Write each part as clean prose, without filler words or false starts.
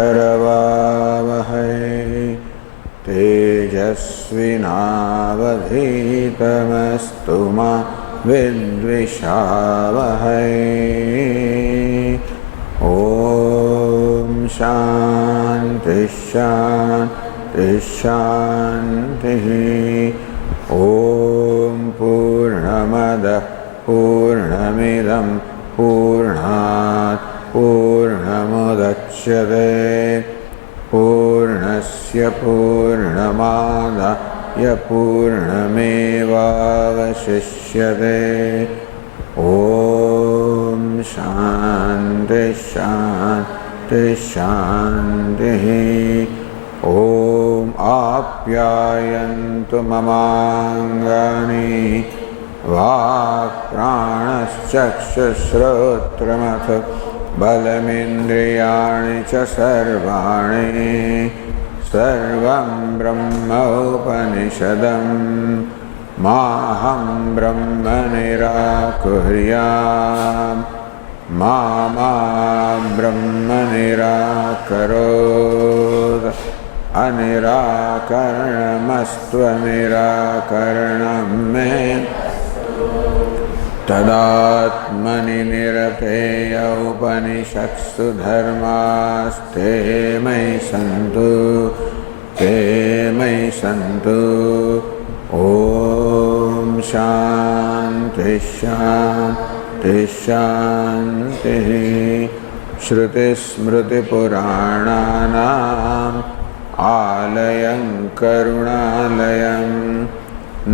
करवावहै तेजस्विनावधीतमस्तु मा विद्विषावहै। ॐ शान्ति शान्ति शान्तिः। ॐ पूर्णमदः पूर्णमिदं पूर्णात् पूर्णमुदच्यते पूर्णस्य पूर्णमादाय पूर्णमेवावशिष्यते। ॐ शान्ति शान्ति शान्तिः। ॐ आप्यायन्तु ममाङ्गानि वाक्प्राणश्चक्षुश्रोत्रमथ बलमिन्द्रियाणि च सर्वाणि। सर्वं ब्रह्मोपनिषदं माहं ब्रह्म निराकुर्याम् मा ब्रह्म निराकरोत्। अनिराकरणमस्त्वनिराकरणं मे तदात्मनि निरतेय उपनिषत्सु धर्मास्ते मयि सन्तु ते मयि सन्तु। ॐ शान्ति शान्ति शान्तिः। श्रुतिस्मृतिपुराणानाम् आलयं करुणालयं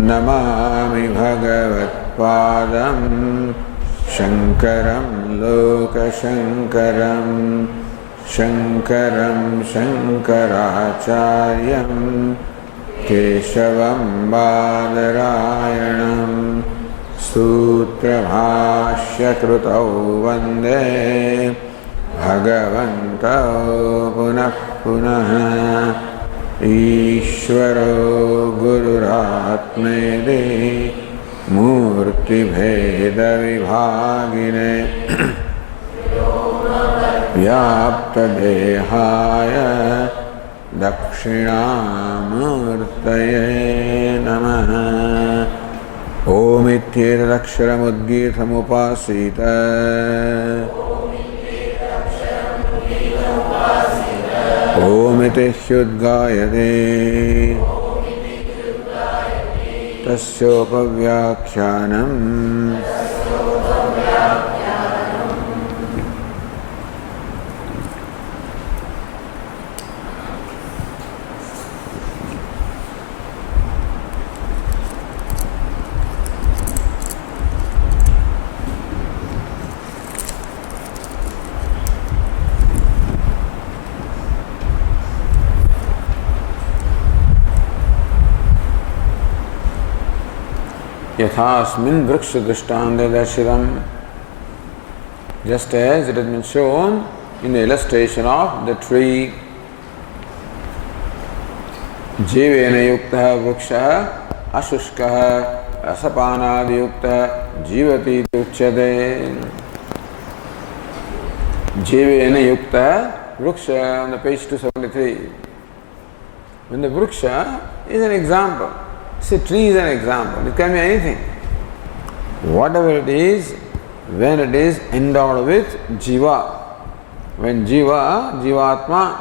नमामि भगवत्पादं शङ्करं लोकशङ्करं। शङ्करं शङ्कराचार्यं केशवं बादरायणं सूत्रभाष्यकृतौ वन्दे भगवन्तौ पुनः पुनः। ईश्वरो गुरुरात्मेति मूर्तिभेदविभागिने व्याप्तदेहाय दक्षिणामूर्तये नमः। ओमित्येतदक्षरमुद्गीतमुपासीत ओमिति ह्युद्गायते तस्योपव्याख्यानम्। Yathasmin vriksha drishtante darshitam. Just as it has been shown in the illustration of the tree. Jivena yukta vriksha ashushka asapanadi yukta jivati uchyate. Jivena yukta vriksha on the page 273. When the vriksha is an example. See, tree is an example. It can be anything. Whatever it is, when it is endowed with jiva. When jivatma,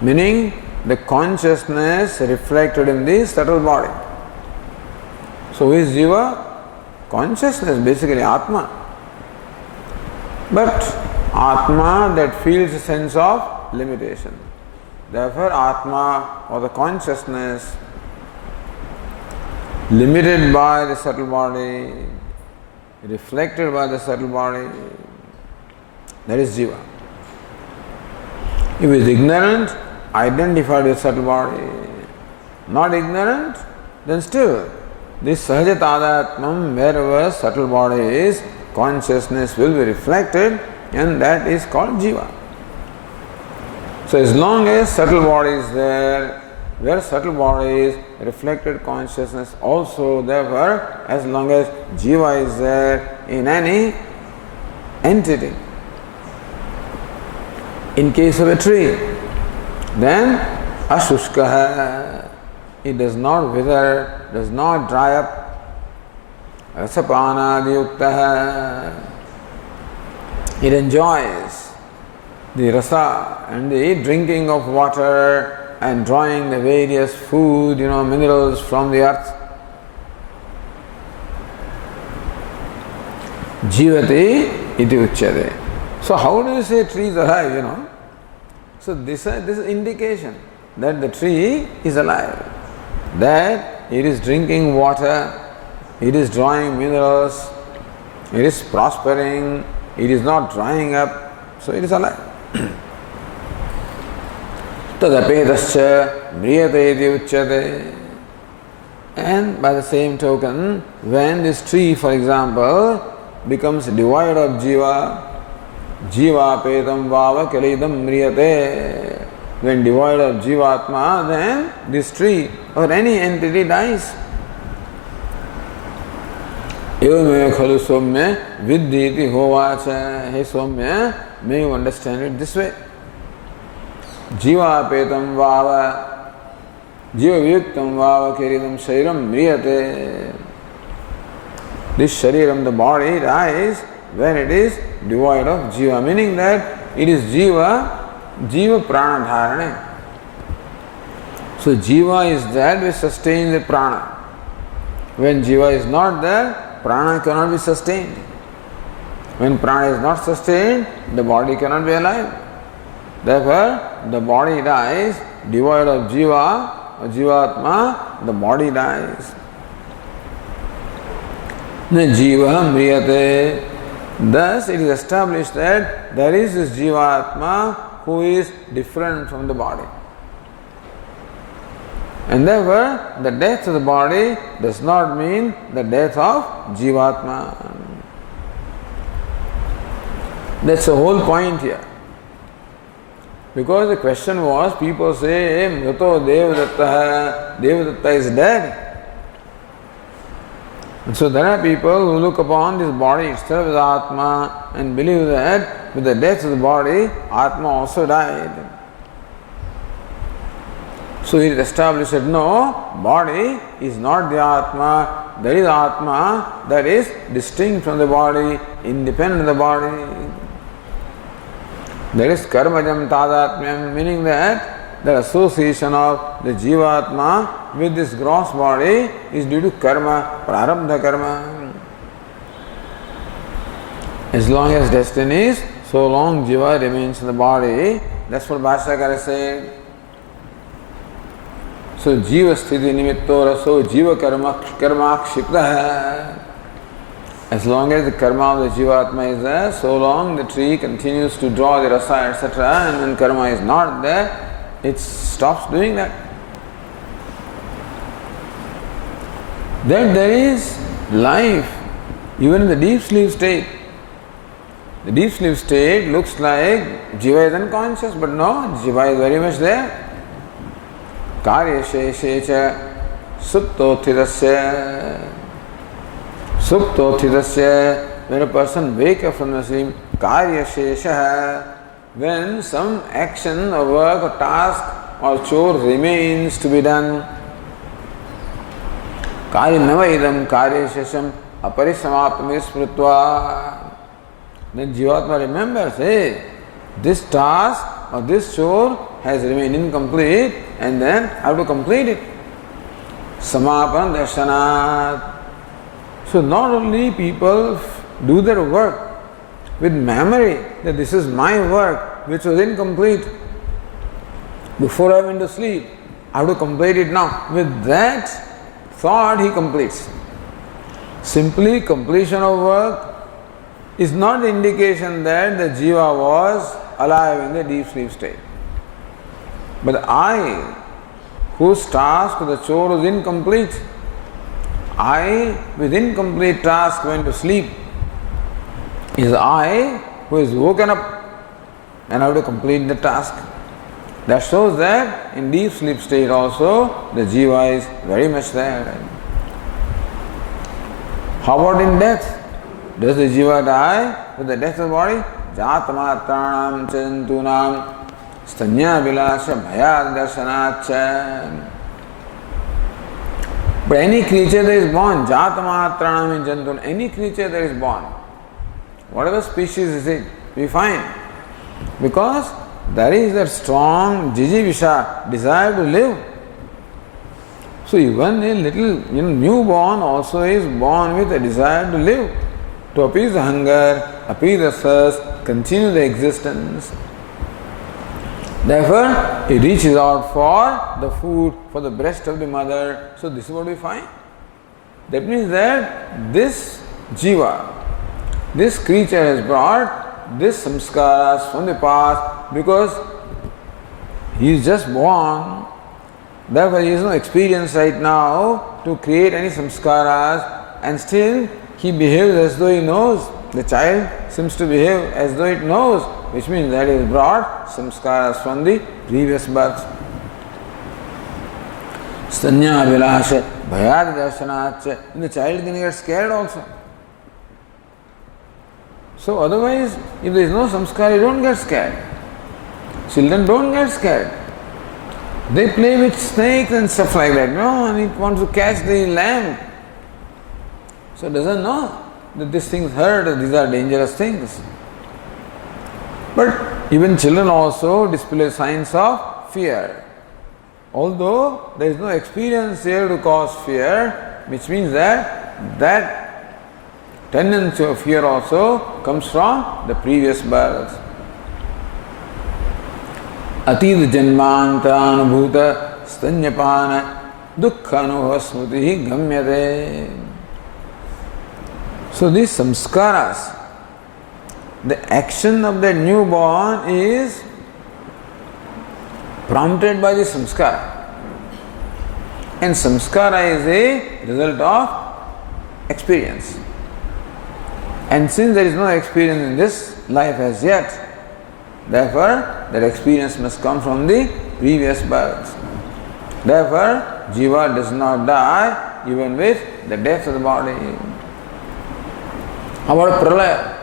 meaning the consciousness reflected in the subtle body. So who is jiva? Consciousness, basically atma. But atma that feels a sense of limitation. Therefore atma or the consciousness limited by the subtle body, reflected by the subtle body, that is jiva. If he is ignorant, identified with subtle body. Not ignorant, then still this sahajat adhyatmam, wherever subtle body is, consciousness will be reflected, and that is called jiva. So as long as subtle body is there, where subtle body is, reflected consciousness also, therefore, as long as jiva is there in any entity, In case of a tree, then ashushkaha, it does not wither, does not dry up. Rasapanadiyuktaha, it enjoys the rasa and the drinking of water and drawing the various food, minerals from the earth. Jivati iti uchyate. So how do you say tree is alive, So this is indication that the tree is alive, that it is drinking water, it is drawing minerals, it is prospering, it is not drying up, so it is alive. Tadapetascha mriyate iti uchyate. And by the same token, when this tree, for example, becomes devoid of jiva, jiva petam vava kalidam mriyate. When devoid of jivatma, then this tree or any entity dies. Evame khalu somya vidyiti hovacha. Hey Somya, may you understand it this way. Jiva petam vava, jiva vyuktam vava kalidam shariram mriyate. This shariram, the body, dies when it is devoid of jiva, meaning that it is jiva prana dharane. So jiva is that which sustains the prana. When jiva is not there, prana cannot be sustained. When prana is not sustained, the body cannot be alive. Therefore, the body dies, devoid of jiva or jivatma, the body dies. Jiva mriyate. Thus, it is established that there is this jivatma who is different from the body. And therefore, the death of the body does not mean the death of jivatma. That's the whole point here. Because the question was, people say, Mrito Devadatta is dead. And so there are people who look upon this body itself as Atma and believe that with the death of the body, Atma also died. So it is established that no, body is not the Atma, there is Atma that is distinct from the body, independent of the body. There is karmajam tadatmyam, meaning that the association of the jivatma with this gross body is due to karma, prarabdha karma. As long as destiny is, so long jiva remains in the body. That's what Bhashyakara said. So jiva sthiti nimitto raso jiva karma kshipta. As long as the karma of the jivatma is there, so long the tree continues to draw the rasa, etc. And when karma is not there, it stops doing that. Then there is life, even in the deep sleep state. The deep sleep state looks like jiva is unconscious, but no, jiva is very much there. Karya sheshecha suptothidasya. Suptothidasya, when a person wakes up from the sleep, karya shesha, when some action or work or task or chore remains to be done. Karyameva idam karya shesham aparisamapami smritva. Then Jivatma remembers, hey, this task or this chore has remained incomplete and then I have to complete it. Samapan darshanat. So not only people do their work with memory that this is my work which was incomplete before I went to sleep, I have to complete it now. With that thought he completes. Simply completion of work is not the indication that the jiva was alive in the deep sleep state. But I, whose task or the chore was incomplete, I with incomplete task went to sleep, is I who is woken up and I have to complete the task. That shows that in deep sleep state also the jiva is very much there. How about in death? Does the jiva die with the death of the body? Jatamatranam Chantunam Stanya Vilasha Bhayad Darsanacha. But any creature that is born, Jatamatranam in Jantun, any creature that is born, whatever species is it, we find. Because there is that strong jijivisha, desire to live. So even a little newborn also is born with a desire to live, to appease the hunger, appease the thirst, continue the existence. Therefore, he reaches out for the food, for the breast of the mother. So this is what we find. That means that this jiva, this creature has brought this samskaras from the past because he is just born. Therefore, he has no experience right now to create any samskaras, and still he behaves as though he knows. The child seems to behave as though it knows, which means that he has brought samskaras from the previous birth. Stanya vilasha bhayad darsanacha. The child can get scared also. So otherwise, if there is no samskara, you don't get scared. Children don't get scared. They play with snakes and stuff like that. No, and he wants to catch the lamb. So doesn't know that these things hurt, these are dangerous things. But even children also display signs of fear. Although there is no experience here to cause fear, which means that tendency of fear also comes from the previous birth. Atid janmanta anubhuta stanyapana dukkha anuha smriti gamyate. So these samskaras, the action of the newborn is prompted by the samskara. And samskara is a result of experience. And since there is no experience in this life as yet, therefore that experience must come from the previous birth. Therefore, jiva does not die even with the death of the body. How about pralaya?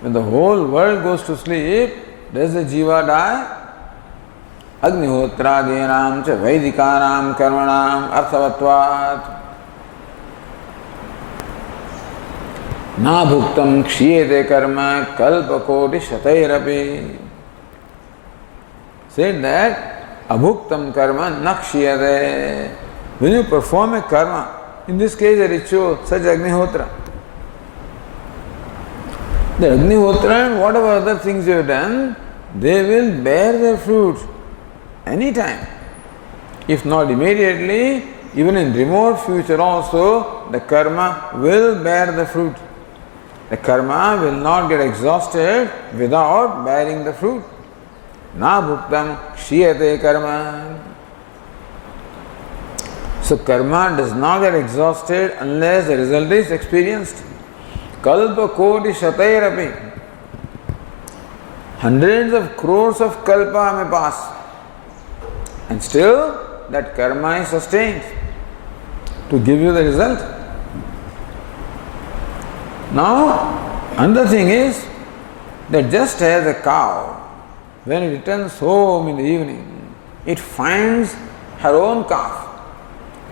When the whole world goes to sleep, does the jiva die? Agnihotradenam cha Vedikanam karmanam arthavatvat. Na bhuktam kshiyate karma kalpakoti shatairapi. Said that abhuktam karma na kshiyate. When you perform a karma, in this case a ritual such as Agnihotra, the Agnihotra and whatever other things you have done, they will bear their fruit anytime. If not immediately, even in remote future also, the karma will bear the fruit. The karma will not get exhausted without bearing the fruit. Na bhuktam kshiyate karma. So karma does not get exhausted unless the result is experienced. Kalpa koti shatairapi. Hundreds of crores of kalpa may pass, and still that karma is sustained to give you the result. Now, another thing is that just as a cow, when it returns home in the evening, it finds her own calf.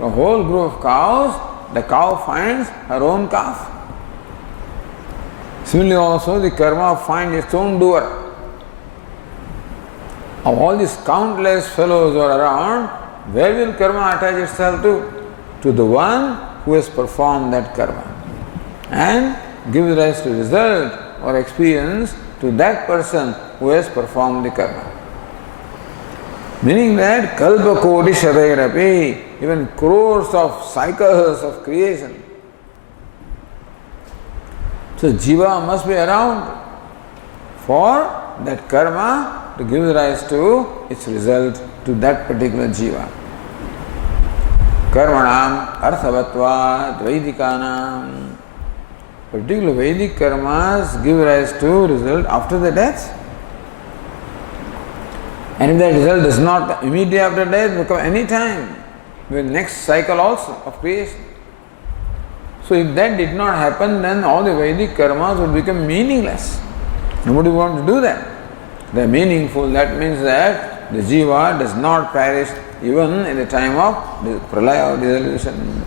A whole group of cows, the cow finds her own calf. Similarly also, the karma finds its own doer. Of all these countless fellows who are around, where will karma attach itself to? To the one who has performed that karma, and gives rise to result or experience to that person who has performed the karma. Meaning that kalpa koti shatairapi, even crores of cycles of creation. So jiva must be around for that karma to give rise to its result to that particular jiva. Karmanam arthavatvat Vedikanam. Particular Vedic karmas give rise to result after the death. And if that result does not immediately after death, become any time, the next cycle also of creation. So if that did not happen, then all the Vedic karmas would become meaningless. Nobody wants to do that. They are meaningful. That means that the jiva does not perish even in the time of the pralaya or dissolution.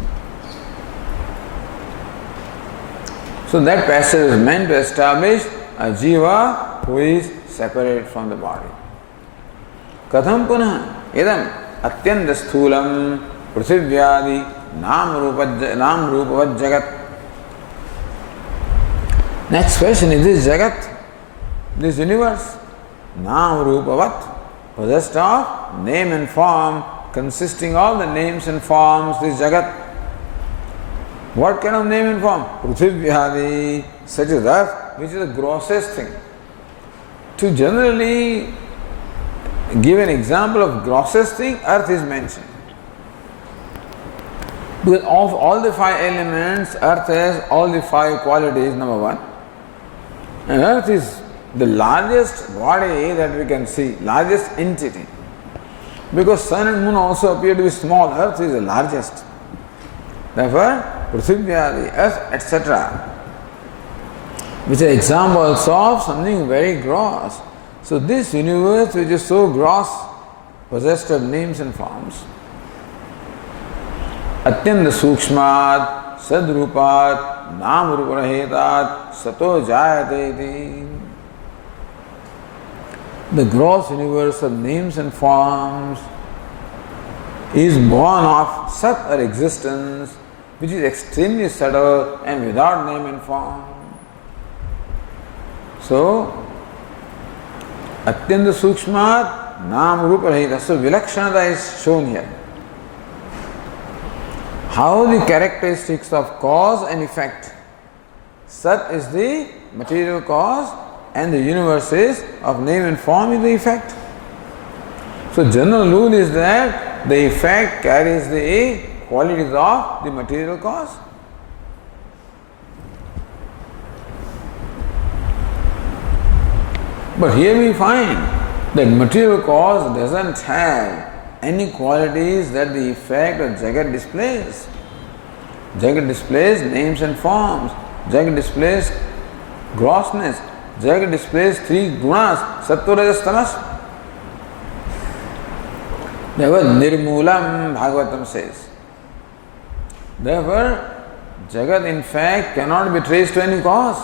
So that passage is meant to establish a jiva who is separate from the body. Katham punah idam atyanta sthulam prithivyaadi nam rupavat jagat. Next question is this jagat, this universe, nam rupavat, possessed of name and form, consisting of the names and forms, this jagat. What kind of name and form? Prithivyaadi, such as earth, which is the grossest thing. To generally give an example of grossest thing, earth is mentioned. Because of all the five elements, earth has all the five qualities, number one. And earth is the largest body that we can see, largest entity. Because sun and moon also appear to be small, earth is the largest. Therefore, Prithivya, the earth, etc., which are examples of something very gross. So this universe which is so gross, possessed of names and forms, Atyanta Sukshmat, Sadrupat, Nam Ruparahetat, Sato Jayate. The gross universe of names and forms is born of Sat or existence, which is extremely subtle and without name and form. So, Atyanta Sukshmat, Nam Ruparahetat. So, Vilakshanata is shown here. How the characteristics of cause and effect. Sat is the material cause and the universe is of name and form is the effect. So general rule is that the effect carries the qualities of the material cause. But here we find that material cause doesn't have any qualities that the effect of Jagat displays. Jagat displays names and forms. Jagat displays grossness. Jagat displays three gunas, sattva, rajas, tamas. Therefore, nirmulam, Bhagavatam says. Therefore, Jagat in fact cannot be traced to any cause.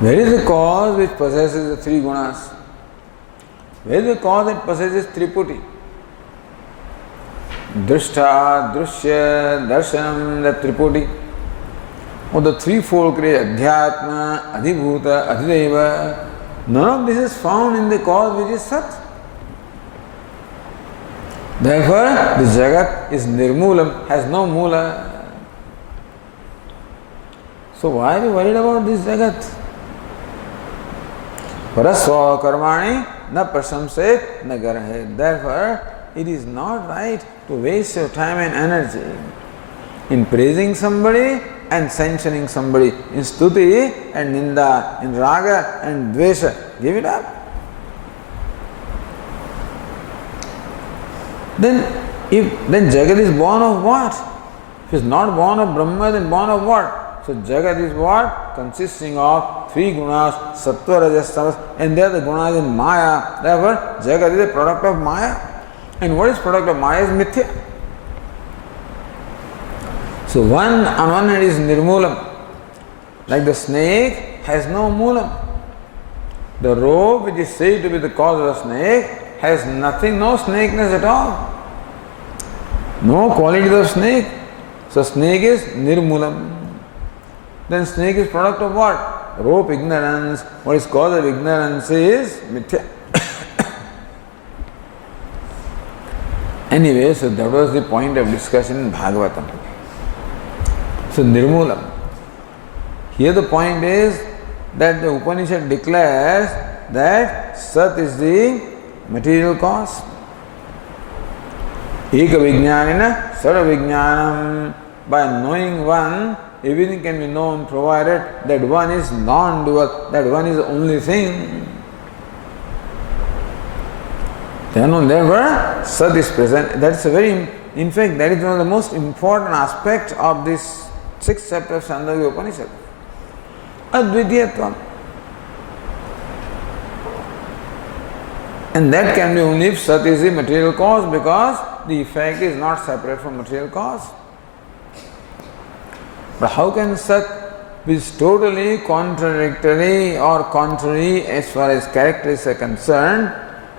Where is the cause which possesses the three gunas? Where is the cause that possesses Triputi? Drishta, Drushya, Darshanam, that Triputi. Or the threefold creation, Adhyatma, Adhibhuta, Adhideva. None of this is found in the cause which is Sat. Therefore, the Jagat is Nirmulam, has no Mula. So why are you worried about this Jagat? Parasva karmani na prasamse na garahe. Therefore, it is not right to waste your time and energy in praising somebody and censuring somebody, in stuti and ninda, in raga and dvesha. Give it up. Then Jagat is born of what? If it is not born of Brahma, then born of what? So Jagat is what? Consisting of three gunas, sattva, rajas, tamas, and they are the gunas in Maya. Therefore, Jagat is a product of Maya. And what is product of Maya is mithya. So on one hand is nirmulam. Like the snake has no moolam. The rope which is said to be the cause of the snake has nothing, no snakeness at all. No qualities of snake. So snake is nirmulam. Then snake is product of what? Rope, ignorance. What is cause of ignorance is mithya. Anyway, so that was the point of discussion in Bhagavatam. So nirmulam. Here the point is that the Upanishad declares that Sat is the material cause. Eka vijnanina sarva vijnanam. By knowing one, everything can be known provided that one is non-dual, that one is the only thing. Therefore, Sat is present. That's a very, in fact, that is one of the most important aspects of this 6th chapter of Chhandogya Upanishad. Adhyatma. And that can be only if Sat is the material cause, because the effect is not separate from material cause. But how can Sat be totally contradictory or contrary as far as characters are concerned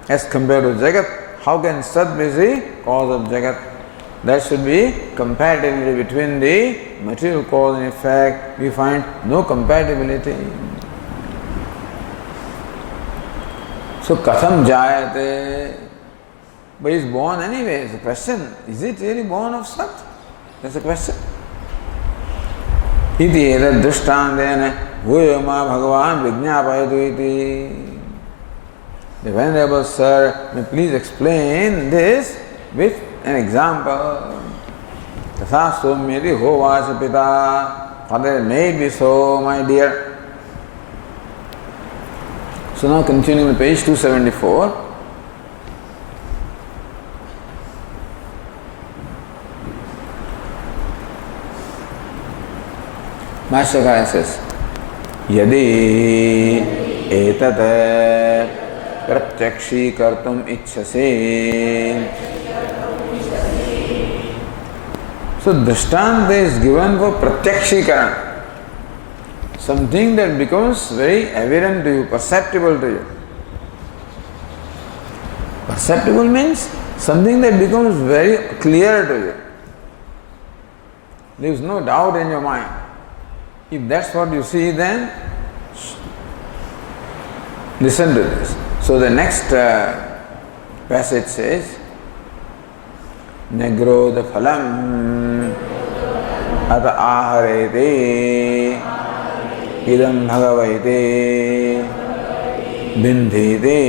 as compared to Jagat? How can Sat be the cause of Jagat? There should be compatibility between the material cause and effect. We find no compatibility. So katham jayate? But he is born anyway. It's a question. Is it really born of Sat? That's a question. Iti etat drishtantena vuyama bhagavan vijñāpayatu iti. The Venerable Sir may please explain this with an example. Tatha somyati hovacha pita. Father, may it be so, my dear. So now continuing with page 274. Masterkaya says, Yadi etat pratyakshi kartum ichhase. So drishtanta is given for pratyakshikaran. Something that becomes very evident to you, perceptible to you. Perceptible means something that becomes very clear to you. There is no doubt in your mind. If that's what you see, then listen to this. So the next passage says, Negrodha phalam ata aharete idam bhagavaite bindhite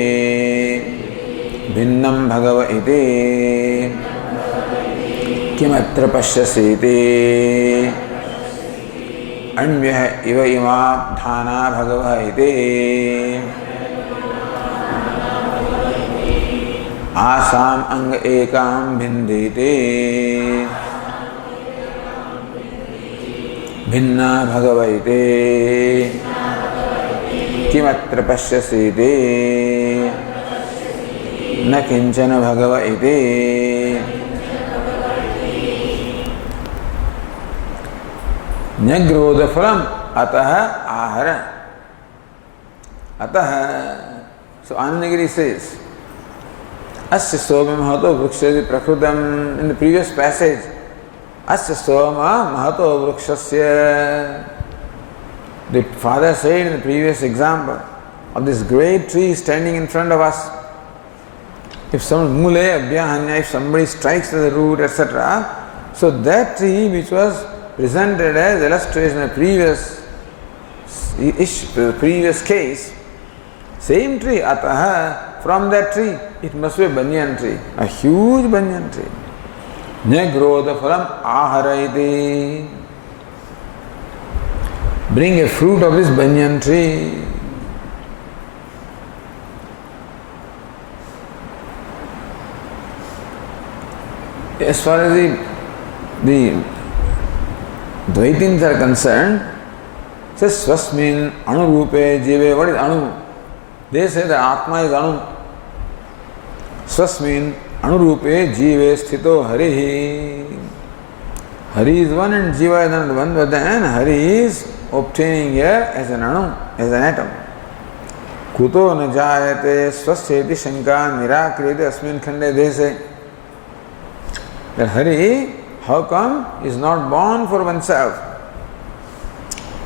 bhinnam bhagavaite kimatra pashyasite अन्व्यः इव इमाब्धाना भगवः इति आसाम अंग एकाम भिन्दिते भिन्ना भगवैते किमत्र पश्यसीते न किंचन भगव इति न्यग्रोध फलम अतः आहर अतः. So Anandagiri says, Asya Soma Mahato Vrukshasi Prakrutam. In the previous passage, Asya Soma Mahato Vrukshasya. The father said in the previous example of this great tree standing in front of us. If somebody strikes the root, etc., so that tree which was presented as illustration in the previous case, same tree, ataha, from that tree, it must be a banyan tree, a huge banyan tree. Nyagrodha phalam aharaiti. Bring a fruit of this banyan tree. As far as the Dvaitins are concerned, says Swasmin Anurupe Jive. What is Anu? They say that Atma is Anu. Swasmin Anurupe Jive Sthito Harihi. Hari is one and Jiva is another one, but then Hari is obtaining here as an Anu, as an atom. Kuto na jayate swastheti shanka nirakriyate asmin khande. They say that Hari, how come, is not born for oneself?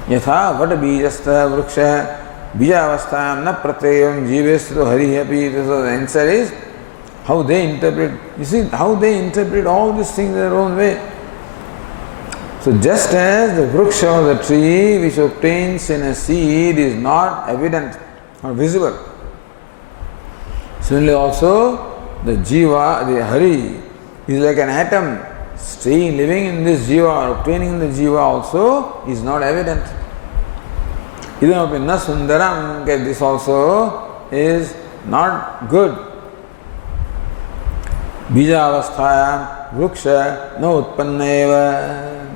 Yatha vata bijastha vruksha bijavastham na pratyayam jivestho hari api. So the answer is how they interpret. You see how they interpret all these things their own way. So just as the vruksha or the tree which obtains in a seed is not evident or visible, similarly also the jiva, the hari, is like an atom. Staying, living in this jiva or obtaining the jiva also is not evident. Idamapi na sundaram, this also is not good. Bija avasthayam vruksha no utpanna eva.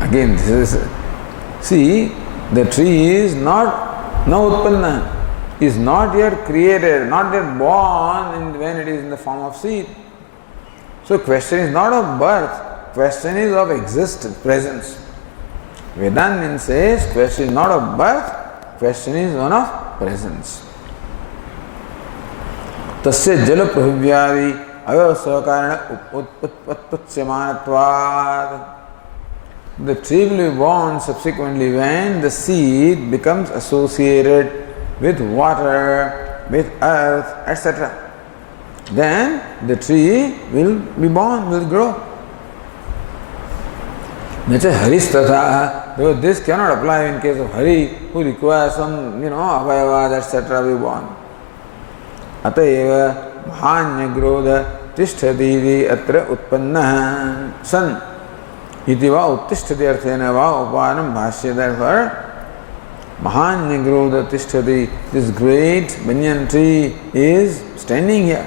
Again, this is, see, the tree is not no utpanna. is not yet created, not yet born when it is in the form of seed. So question is not of birth, question is of existence, presence. Vedanta says question is not of birth, question is one of presence. Tasya jala prahivyadi avasvakarana utpatyamanatvad. The tree will be born subsequently when the seed becomes associated with water, with earth, etc. Then the tree will be born, will grow. Nacha haristatha. Though this cannot apply in case of Hari, who requires some, avayavas, etc. be born. Atayeva mahanyagrodha tishtadiri atra utpanna san. Iti va uttishtati arthena va upanam bhashya. Therefore, mahanyagrodha tishtati, this great banyan tree is standing here.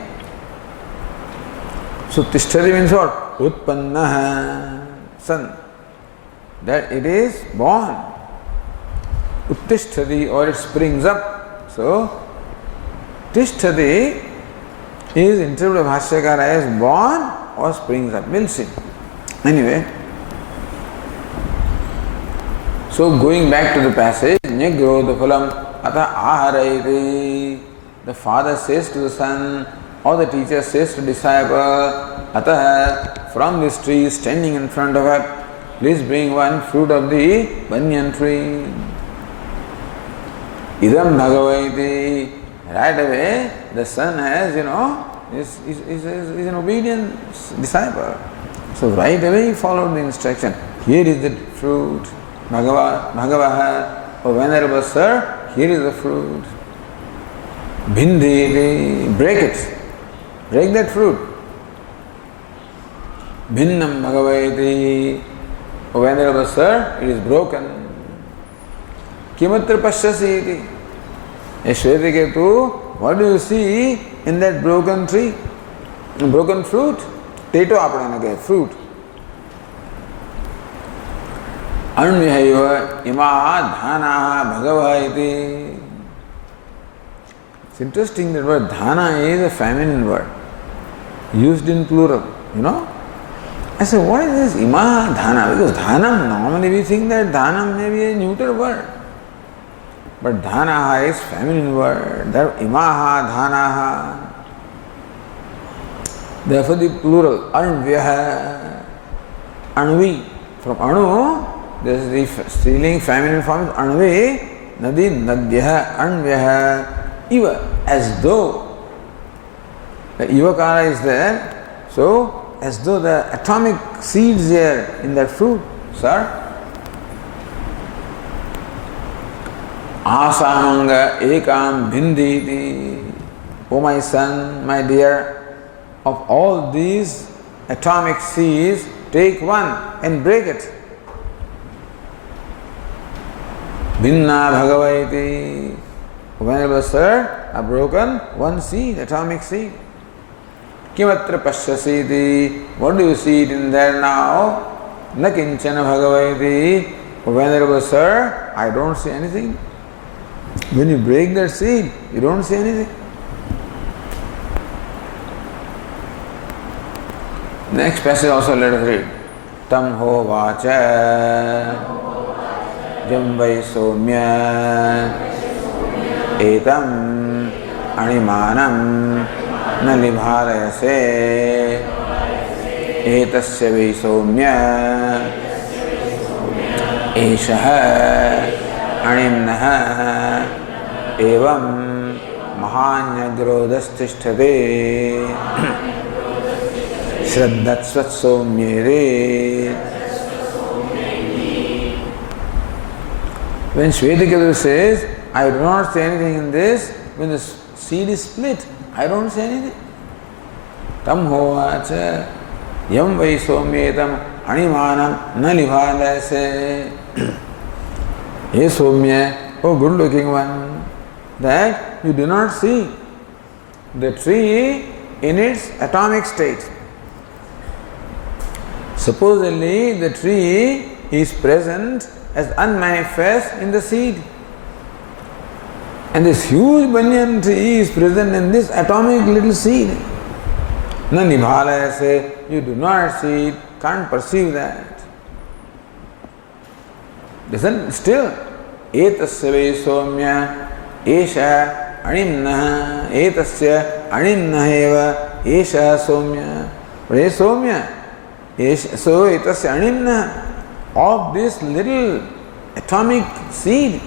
So tishtati means what? Utpanna san. That it is born. Uttishtati, or it springs up. So, tishtati is interpreted by Bhashyakara as born or springs up. We'll see. Anyway, so going back to the passage, Nyagrodha phalam atha aharayati. The father says to the son, or the teacher says to the disciple, atha, from this tree standing in front of her, please bring one fruit of the banyan tree. Idam bhagavati. Right away, the son has, is an obedient disciple. So right away he followed the instruction. Here is the fruit. Bhagavaha, O Venerable Sir, here is the fruit. Bhindhi, break it. Break that fruit. Bhinnam bhagavati. O Venerable Sir, it is broken. Kimatra pashyasi iti. Shvetiketu, what do you see in that broken tree? Broken fruit? Teto apadanake, fruit. Anvihaiva imaha dhanaha bhagava iti. It's interesting that word dhana is a feminine word, used in plural, I said, what is this imaha dhana? Because dhanam, normally we think that dhanam may be a neuter word. But dhanaha is feminine word. Therefore, imaha dhanaha. Therefore, the plural, anvyaha, anvi. From anu, this is the striling feminine form, anvi, nadi, nadyaha, anvyaha, iva, as though. The ivakara is there, so as though the atomic seeds are in that fruit, sir. Asamanga ekam bhinditi. O my son, my dear, of all these atomic seeds, take one and break it. Bhinna bhagavati. Venerable Sir, a broken one seed, atomic seed. Kimatra pashyasiti. What do you see it in there now? Na kinchana bhagavati. Venerable Sir, I don't see anything. When you break that seed, you don't see anything. Next passage also let us read. Tam ho vacha jambhai somya etam animanam na libharayase etasya vai somya eshaha animnaha evam mahanyagrodhastishtade Shraddhatsvat somyere. When Shvetiketu says, I do not say anything in this, when the seed is split, I don't say anything. Tam hovacha yam vai somyetam animanam na libhalase. Hey Somya, oh good looking one, that you do not see the tree in its atomic state. Supposedly the tree is present as unmanifest in the seed. And this huge banyan tree is present in this atomic little seed. Na nibhalaya say, you do not see it, can't perceive that. Listen, still, etasya ve somya, esha animnaha, etasya animnaha eva, esha somya. But hey somya, so etasya animnaha, of this little atomic seed,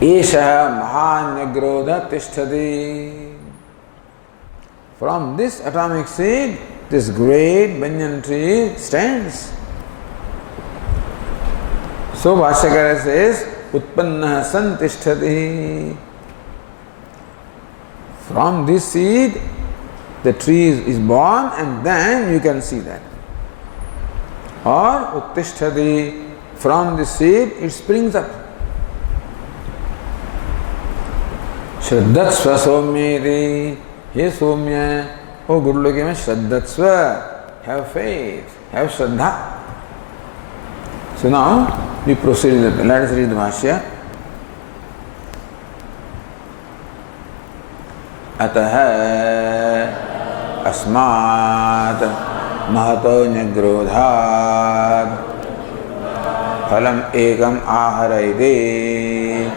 esha mahanyagrodha tishtati. From this atomic seed, this great banyan tree stands. So Bhashyakara says, Utpanna santishtati. From this seed, the tree is born and then you can see that. Or Uttishtati, from the seed it springs up. Shraddhatsva somyeti. He Somya, oh good looking man, Shraddhatsva, have faith, have Shraddha. So now we proceed with it. Let us read the Bhashya. Ataha asmat mahato nyagrodhat phalam ekam aharaide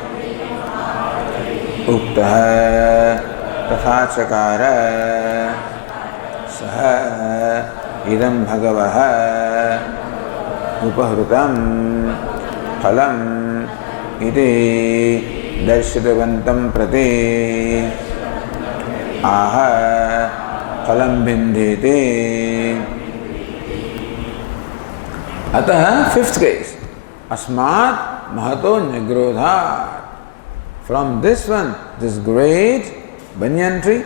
uktah तथा चकार सह इदं भगवः उपहृतं फलम् इति दर्शितवन्तं प्रति आह फलं भिन्धेते. अतः fifth case अस्मात् Mahato निग्रोधात्. From this one, this great banyan tree,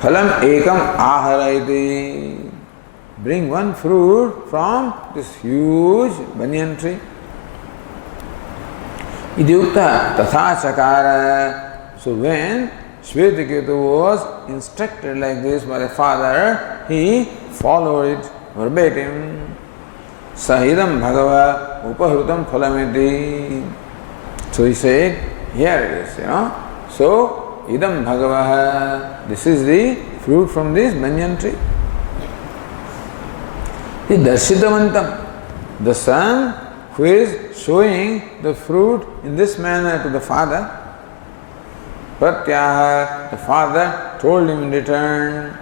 phalam ekam aharaiti, bring one fruit from this huge banyan tree. Idyukta tatha chakara. So when Shvetaketu was instructed like this by the father, he followed it verbatim. Sahidam bhagava upahrutam phalameti. So he said, here it is, So, idam bhagavaha, this is the fruit from this banyan tree. The darshitavantam, the son who is showing the fruit in this manner to the father. Pratyaha, the father told him in return,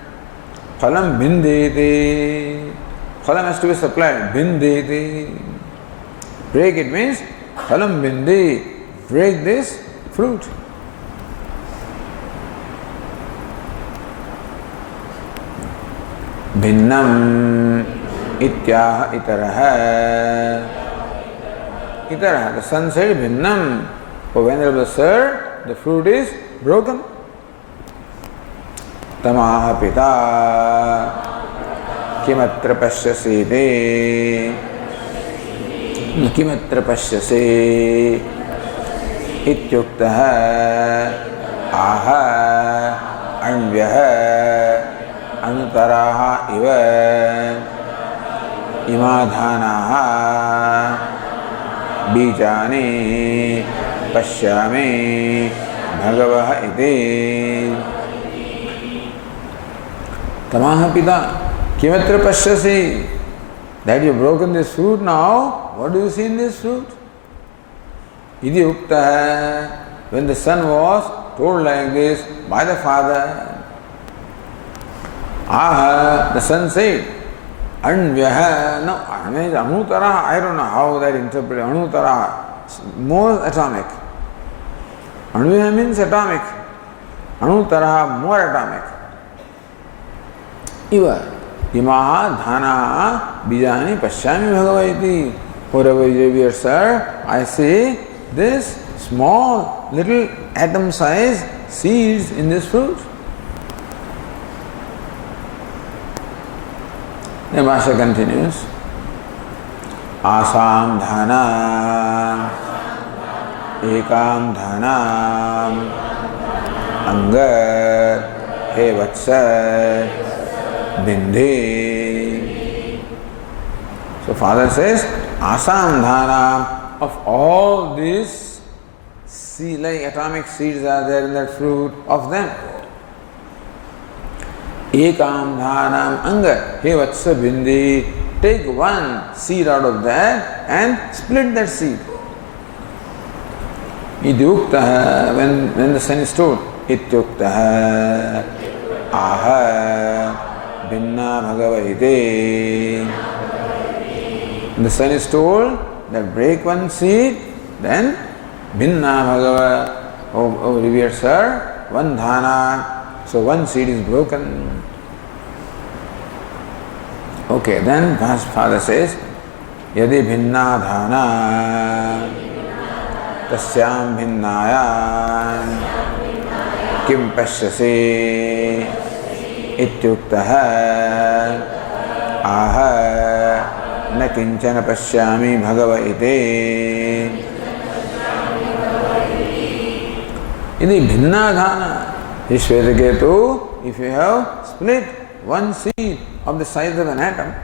phalam bindeti. Phalam has to be supplied, bindeti. Break it means, phalam bindi. Break this fruit. Bhinnam ityaha itaraha. Itaraha, the son said bhinnam. For Venerable Sir, the fruit is broken. Tamaha pita kimatra pashyasi te. Kimatra pashyasi. इत्युक्तः आह अन्व्यः अनुतराः इव इमाधानाः बीजानि पश्यामि भगवः इति. तमाह पिता किमत्र पश्यसि. That you have broken this fruit now, what do you see in this fruit? Iti ukta, when the son was told like this by the father, aha, the son said, anvyaha, no, anutara, I don't know how that interpreted, anutara, more atomic. Anvyaha means atomic, anutara, more atomic. Iva, imaha dhana bijani pashyami bhagavaiti. Wherever you are, sir, I see this small little atom size seeds in this fruit. The Bhashya continues. Asam dhana ekam dhana anga he vatsa bindhi. So father says, Asam dhana, of all these like atomic seeds are there in that fruit, of them. Ekam dhanam anga, he vatsa bindi, take one seed out of that and split that seed. Idyuktaha, when the sun is told, ityuktaha, aha, binna bhagavahite. The sun is told that break one seed, then binna bhagava, oh revered sir, one dhana, so one seed is broken. Okay, then father says, yadi bhinna dhana, tasyam bhinnayam, kim pashyasi, ityuktaha, aha, na kinchana pashyami bhagava ite. Yadi bhinna dhana, Shvetaketu, if you have split one seed of the size of an atom,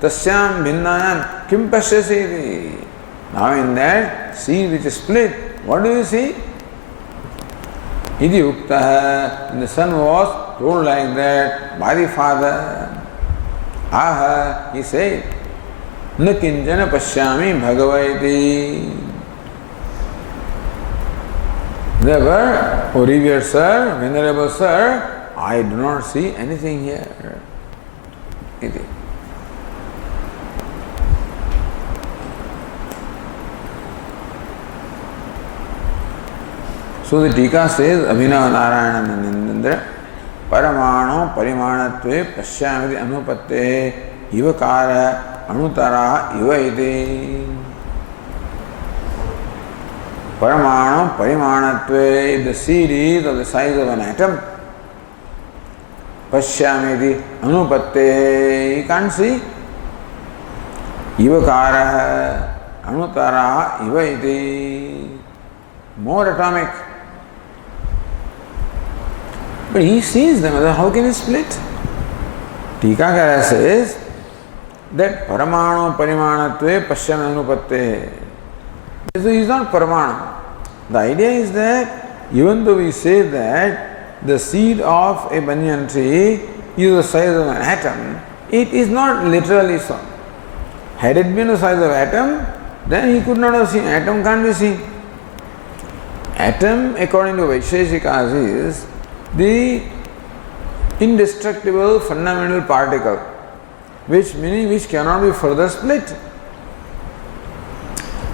tasyam bhinnayam kim pashyasi. Now in that seed which is split, what do you see? Idi uktaha, the son was told like that by the father. Aha, he said, na kinjana pashyami bhagavaiti. Never, O revered sir, venerable sir, I do not see anything here. Iti. So the Tika says, Abhinava Narayana Nandendra, Paramano Parimanatve Pashyamiti Anupatte Ivakara Anutara Iva iti. Paramano Parimanatve, the seed is of the size of an atom. Pashyamiti Anupatte, you can't see. Ivakara Anutara Iva iti. More atomic. But he sees them, how can he split? Tikakara says that Paramano Parimanatve Pashyam Anupatte. So he is not Paramanu. The idea is that even though we say that the seed of a banyan tree is the size of an atom, it is not literally so. Had it been the size of atom, then he could not have seen. Atom can't be seen. Atom, according to Vaisheshikas, is the indestructible fundamental particle, which cannot be further split.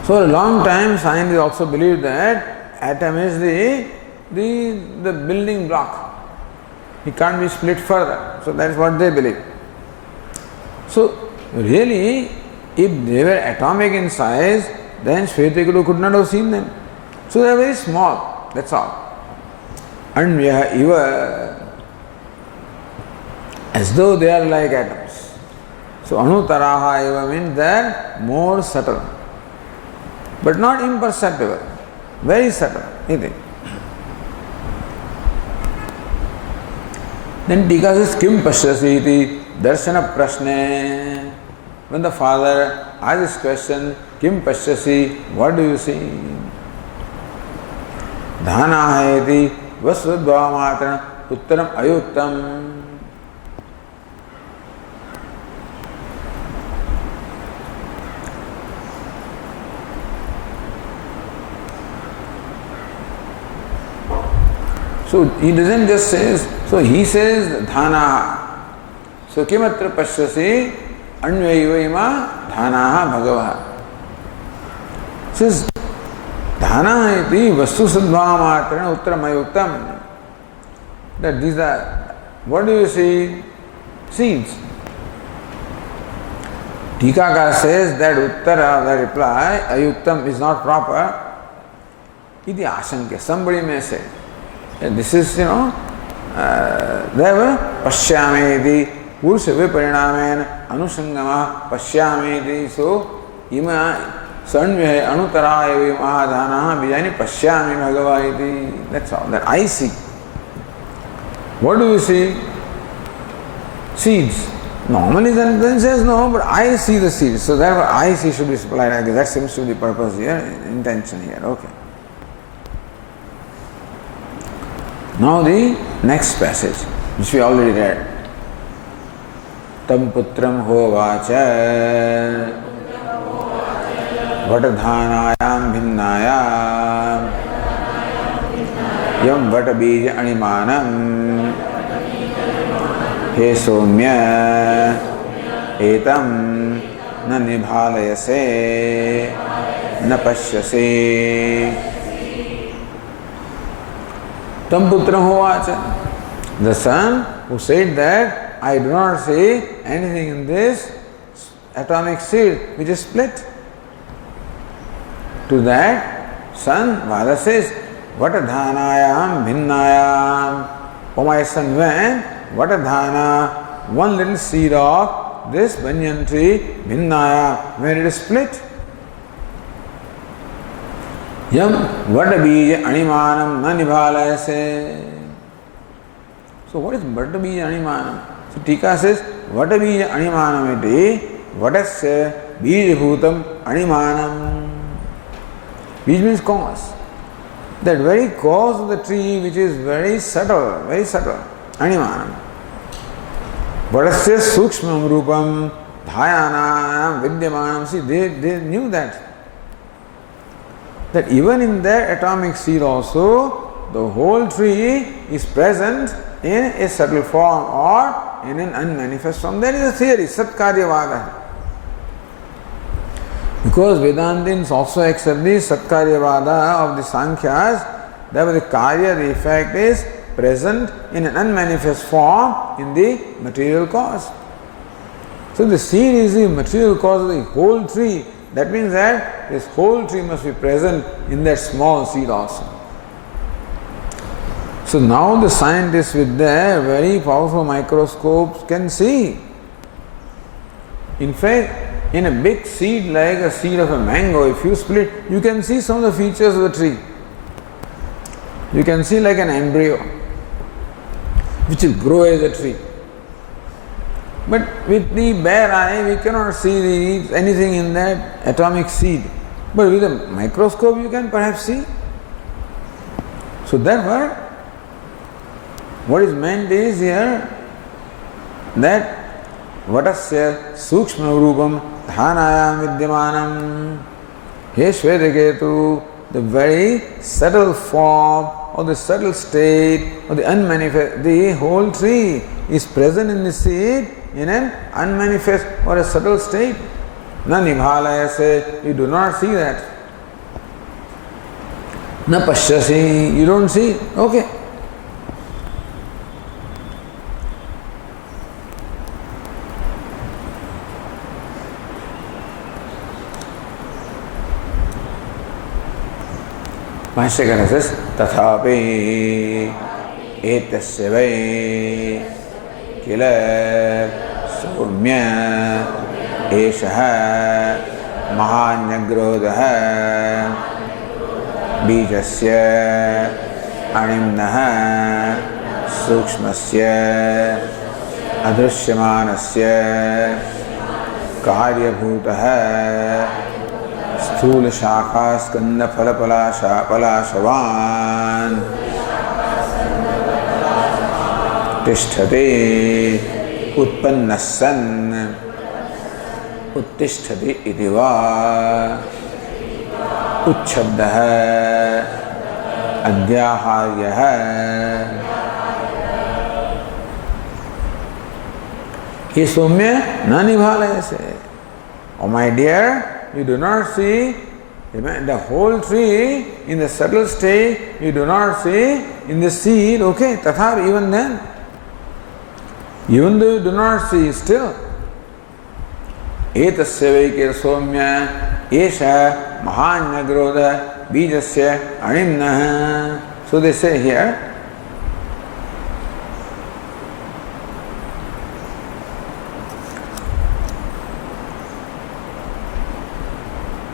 So a long time scientists also believed that atom is the building block. It can't be split further. So that's what they believe. So really, if they were atomic in size, then Shvetaguru could not have seen them. So they are very small, that's all. Anvyaha iva, as though they are like atoms. So anutaraha iva means they are more subtle, but not imperceptible, very subtle. Then Tika says, Kim pashyasi iti darshana prashne. When the father asks this question, Kim pashyasi, what do you see? Dhana iti vasvadbhava matra uttaram ayuktam. So he doesn't just say, so he says dhana. So kimatra pashyasi anvayaiva ima dhanaha bhagavaha. Says dhana iti vastu sadbhava matrana uttaram ayuktam. That these are, what do you see? Seeds. Tikakara says that uttara, the reply, ayuktam is not proper. Iti ashankya. Somebody may say, this is, there were pashyameti, purusha viparinamena, anusangama, pashyameti. So, ima sanvyahe anutaraya vimahadhanaha vijani pashyami bhagavaiti. That's all, that I see. What do you see? Seeds. Normally then says no, but I see the seed, so therefore I see should be supplied. I guess that seems to be the purpose here, intention here. Okay. Now the next passage, which we already read. Tam putram hovacha vatadhanayam bhinnayam yam vatabija animanam he somya etam na nibhalayase na pashyase. Tam putram hovacha. The son who said that I do not see anything in this atomic seed which is split. To that son, Vada says, Vatadhanayam bhinnayam. O my son, when Vatadhana, one little seed of this banyan tree, bhinnaya, when it is split. Yam Vatabija animanam na nibhalayase. So what is Vatabija animanam? So Tika says, Vatabija animanam iti, Vatasya bijabhutam animanam. Bij means cause. That very cause of the tree which is very subtle, animanam. Vatasya sukshmam rupam dhayanam vidyamanam. See, they knew that even in their atomic seed also, the whole tree is present in a subtle form or in an unmanifest form. That is a theory, Satkaryavada. Because Vedantins also accept the Satkaryavada of the Sankhyas, that the Karya, the effect, is present in an unmanifest form in the material cause. So the seed is the material cause of the whole tree. That means that this whole tree must be present in that small seed also. So now the scientists with their very powerful microscopes can see. In fact, in a big seed like a seed of a mango, if you split, you can see some of the features of the tree. You can see like an embryo, which will grow as a tree. But with the bare eye, we cannot see anything in that atomic seed. But with a microscope, you can perhaps see. So therefore, what is meant is here that Vatasya sukshma rupam dhanayam vidyamanam. He Shvetaketu, the very subtle form or the subtle state or the unmanifest, the whole tree is present in the seed in an unmanifest or a subtle state. Na nibhalayase, you do not see that. Na pashyasi, you don't see. Okay. Bhashyakara says, Tathapi etasya vai kila soumya eshaha mahanyagrodha bijasya animnaha sukshmasya adrushyamanasya karyabhutaha स्थूल शाखा स्कंद फल पलाशवान तिष्ठते उत्पन्नस्सन् उत्तिष्ठति इति वा उच्छब्दः अद्याहार्यः. हे सौम्य न निभालयसे. Oh my dear, you do not see the whole tree in the subtle state, you do not see in the seed, okay, tatha, even then. Even though you do not see, still. Etasya vaikir somya, esha mahanyagrodha bijasya animnaha. So they say here,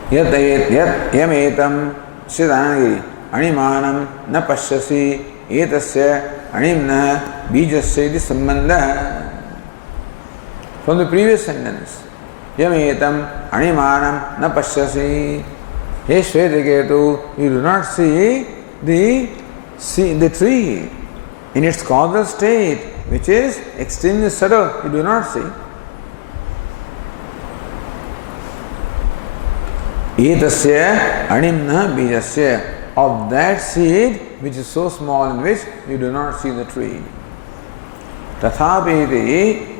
यमेतं सिदानगिरि अणिमानं न पश्यसि एतस्य अणिम्नः बीजस्य इति सम्बन्धः. from the previous sentence. Yametam animanam na pashyasi. Hey Shvetaketu, you do not see the tree in its causal state, which is extremely subtle. You do not see. Etasya animna bijasya, of that seed which is so small in which you do not see the tree. Tathapiti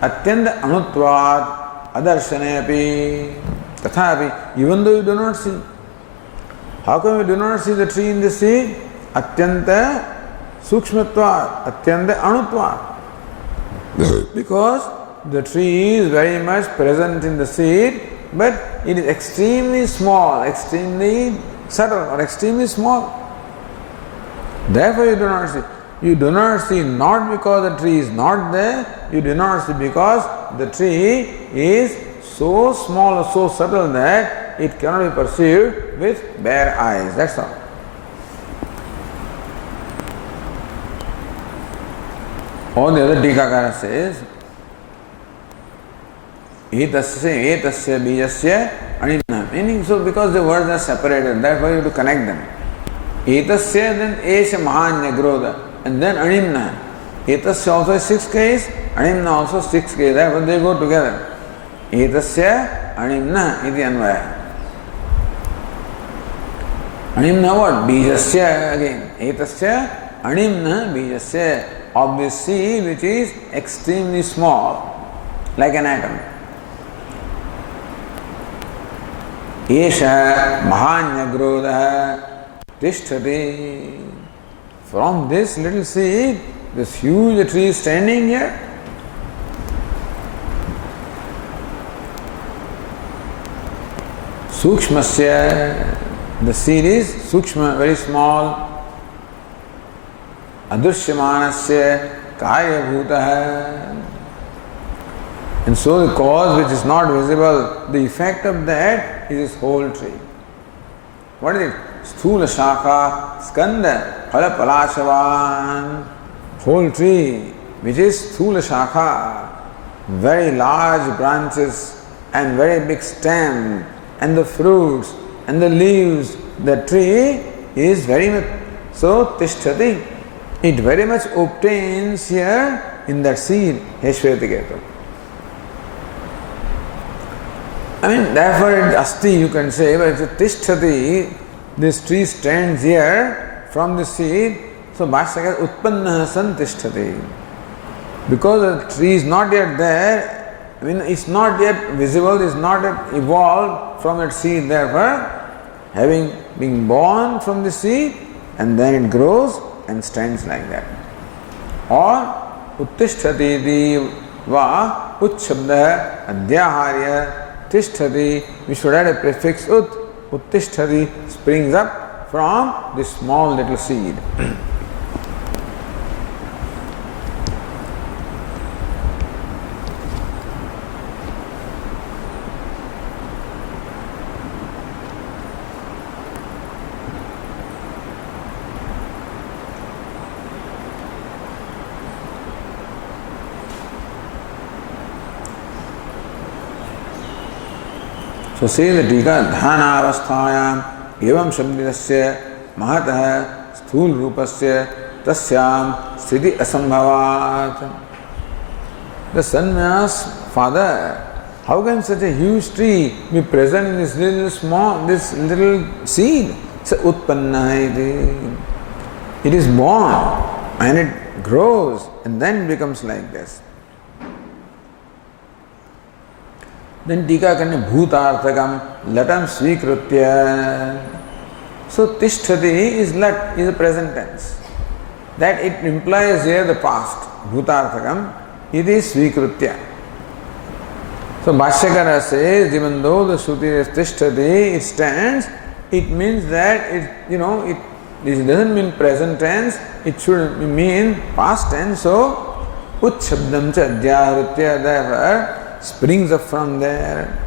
atyanta anutvad adarshanayapi. Tathapi, even though you do not see. How come you do not see the tree in the seed? Atyanta sukshmatvad, atyanta anutvad. Because the tree is very much present in the seed, but it is extremely small, extremely subtle or extremely small. Therefore you do not see. You do not see not because the tree is not there, you do not see because the tree is so small or so subtle that it cannot be perceived with bare eyes. That's all. All the other Tikakara says, Etasya bijasya anina. Meaning, so because the words are separated, therefore you have to connect them. Etasya, then esha mahanya grodha, and then animna. Etasya also is 6 case, animna also 6 case, therefore they go together. Etasya animna iti anvaya. Animna what? Bijasya again. Etasya animna bijasya, of this seed which is extremely small, like an atom. Esha mahanya grodha tishtati. From this little seed, this huge tree is standing here. Sukshmasya, the seed is sukshma, very small. Adrushyamanasya kaya bhutaha. And so the cause which is not visible, the effect of that is this whole tree. What is it? Sthula shakha, skanda, phala palashavan. Whole tree, which is sthula shakha, very large branches and very big stem, and the fruits and the leaves, the tree is very much so tishtati. It very much obtains here in that seed, Heshvetiketu. I mean, therefore it asti, you can say, but it's a tishtati, this tree stands here from the seed, so Bhashyakara utpanna san tishtati. Because the tree is not yet there, I mean, it's not yet visible, it's not yet evolved from that seed, therefore, having been born from the seed, and then it grows and stands like that. Or, uttishtati di va utshabda adhyaharya tishtati, we should add a prefix ut. Uttishtati springs up from this small little seed. So say the Tika dhanavasthayam evam shabdidasya mahatah sthul rupasya tasyam sthiti asambhavat. The sannyas father, how can such a huge tree be present in this little seed? So utpanna iti. It is born and it grows and then becomes like this. Then Tika Kanya Bhutarthakam Latam Svikritya. So Tishtati is lat, is a present tense. That it implies here the past. Bhutarthakam, it is Svikritya. So Bhashyakara says, even though the Shruti is Tishtati, it stands, it means that it doesn't mean present tense, it should mean past tense. So Utshabdam cha Adhyatma, therefore springs up from there.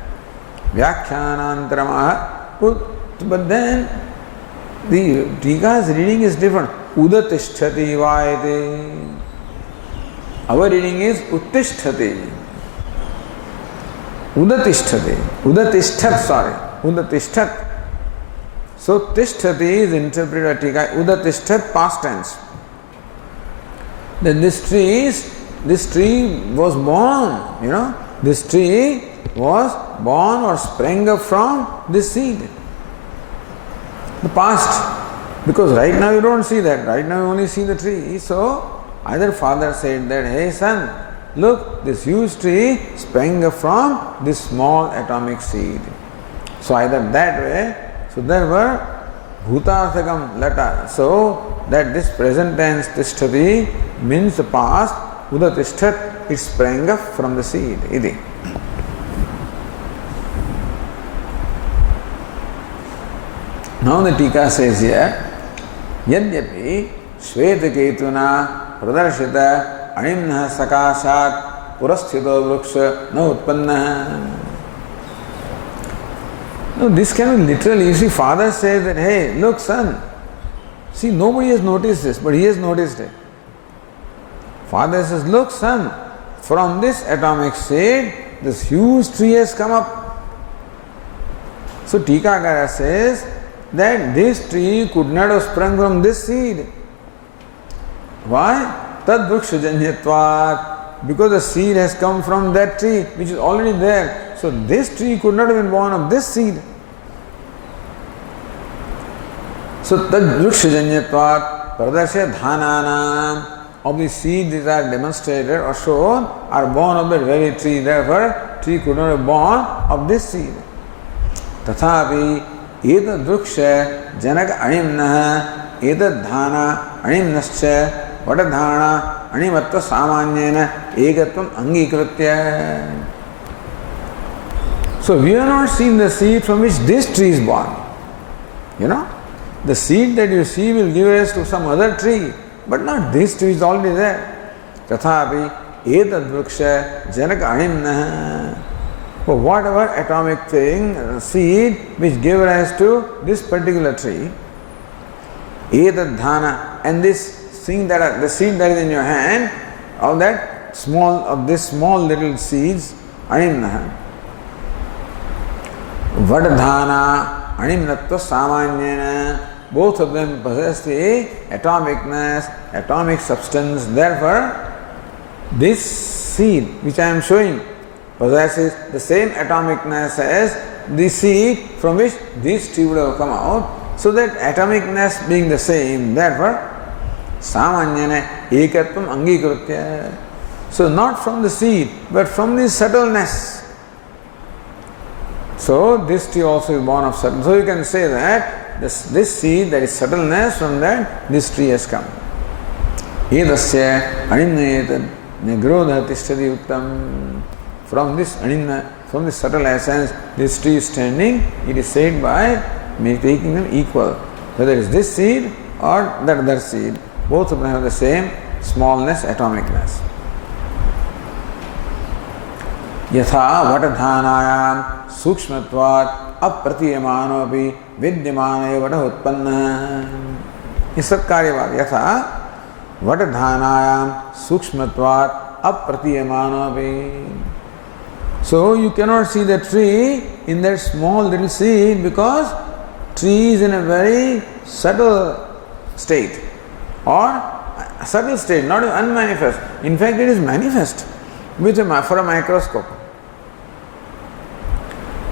Vyakhyanantaramaha. But then the Tika's reading is different. Udatishtati vaiti. Our reading is Uttishtati. Udatishtati. Udatishtat. So tishtati is interpreted tika. Udatishtat, past tense. Then this tree was born, this tree was born or sprang up from this seed. The past. Because right now you don't see that. Right now you only see the tree. So either father said that, hey son, look, this huge tree sprang up from this small atomic seed. So either that way, so there were bhutarthakam lata. So that this present tense tishtati means the past, udatishtat, it sprang up from the seed. Iti. Now the Tika says here, Yadyapi Shvetaketuna Pradarshita Animna Sakashat Purasthito Vruksha Na Utpanna. No, this can be literally. You see, father says that, hey, look son, see, nobody has noticed this, but he has noticed it. Father says, look son, from this atomic seed, this huge tree has come up. So Tikakara says that this tree could not have sprung from this seed. Why? Tad vruksha janyatvat. Because the seed has come from that tree which is already there. So this tree could not have been born of this seed. So tad vruksha janyatvat pradarsya dhananam. Of the seed that are demonstrated or shown are born of the very tree. Therefore, tree could not have born of this seed. Tathapi etad vruksha janaka animnaha etad dhana animnascha vadadhana animatva samanyena egatvam angikritya. So we have not seen the seed from which this tree is born. The seed that you see will give rise to some other tree. But not this tree is already there. Tathapi etad vruksha janaka animnaha. For whatever atomic thing, seed which gave rise to this particular tree, etad dhana, and this thing the seed that is in your hand, of this small little seeds, animnaha. Vadadhana animnatva samanyena. Both of them possess the atomicness, atomic substance. Therefore, this seed which I am showing possesses the same atomicness as the seed from which this tree would have come out. So that atomicness being the same, therefore, samanyana ekatvam angikritya. So not from the seed, but from the subtleness. So this tree also is born of subtleness. So you can say that this seed, that is subtleness, from that this tree has come. Edasya animnayetad nigrodha tishtati uttam. From this animna, from this subtle essence, this tree is standing. It is said by making them equal. Whether it is this seed or that other seed, both of them have the same smallness, atomicness. Yatha vatadhanayam sukshmatvat apratiyamanopi vidyamane vata utpanna. Isatkaryavad yatha vatadhanayam sukshmatvat apratiyamanopi. So you cannot see the tree in that small little seed because tree is in a very subtle state or a subtle state, not unmanifest. In fact, it is manifest for a microscope.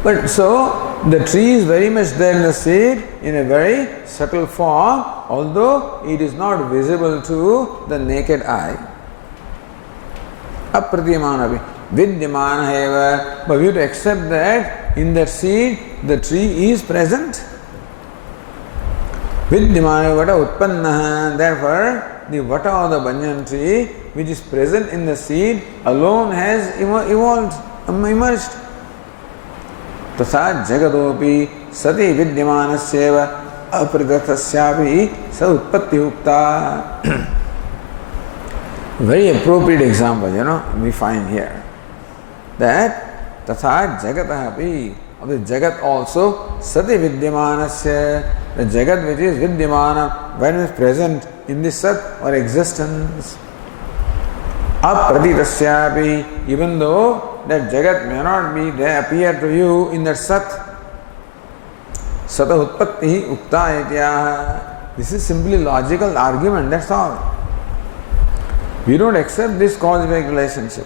But so the tree is very much there in the seed in a very subtle form, although it is not visible to the naked eye. Apratiyamanapi. Vidyamana eva. But we have to accept that in that seed the tree is present. Vidyamana vata utpanna. Therefore, the vata or the banyan tree which is present in the seed alone has emerged. Tatha jagadopi sati vidyamanasya apridatasyapi sa utpatti ukta. Very appropriate example, we find here. That tatha jagatahapi, of the jagat also, sati vidyamanasya, the jagat which is vidyamana, when it is present in this sat or existence. Apratitasyapi, even though that Jagat may not be there, appear to you in that Sat. Sata Utpatti Ukta Etyaha. This is simply logical argument, that's all. We don't accept this cause-effect relationship.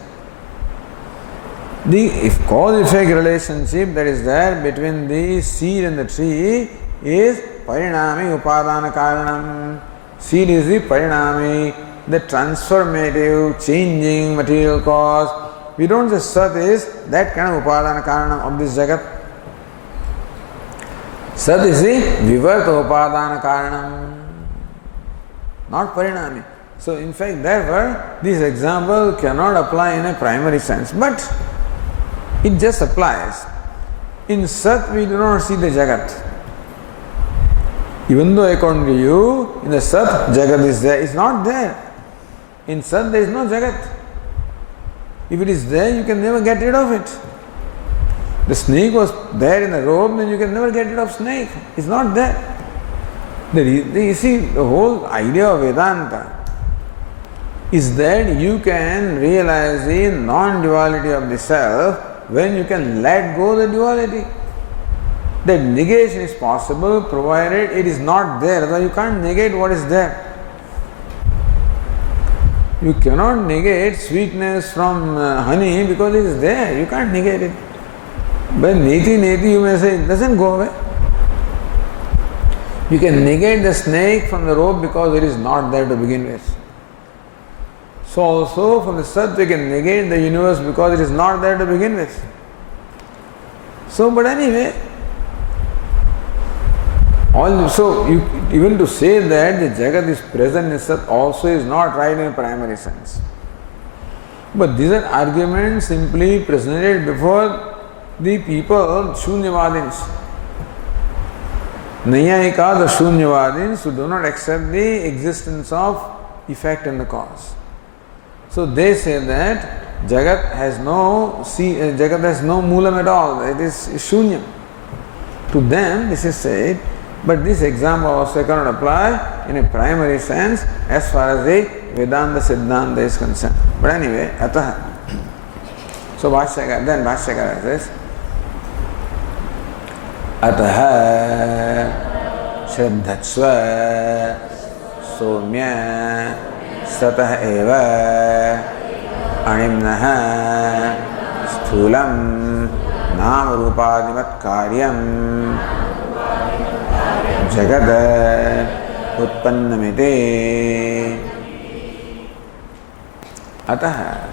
The cause-effect relationship that is there between the seed and the tree is Parinami Upadana Karanam. Seed is the Parinami, the transformative, changing material cause. We don't say Sat is that kind of Upadana Karanam of this Jagat. Sat is the Vivarta Upadana Karanam, not Parinami. So in fact, therefore, this example cannot apply in a primary sense, but it just applies. In Sat, we do not see the Jagat. Even though according to you, in the Sat, Jagat is there, it's not there. In Sat, there is no Jagat. If it is there, you can never get rid of it. The snake was there in the robe, then you can never get rid of snake. It's not there. You see, the whole idea of Vedanta is that you can realize the non-duality of the self when you can let go the duality. That negation is possible provided it is not there. Otherwise you can't negate what is there. You cannot negate sweetness from honey because it is there. You can't negate it. But neti you may say it doesn't go away. You can negate the snake from the rope because it is not there to begin with. So also from the Sat we can negate the universe because it is not there to begin with. So but anyway, even to say that the Jagat is present in Sat also is not right in a primary sense. But these are arguments simply presented before the people, Shunyavadins. Nayayika, the Shunyavadins who do not accept the existence of effect and the cause. So they say that Jagat has no moolam at all, it is shunyam. To them this is said, but this example also cannot apply in a primary sense as far as the Vedanta Siddhanta is concerned. But anyway, Ataha. So Bhashyakara says, Ataha Shraddhatsva Somya Satah Eva Animnaha Sthulam Nam Rupadimat Karyam Jagad Utpannamite. Ataha,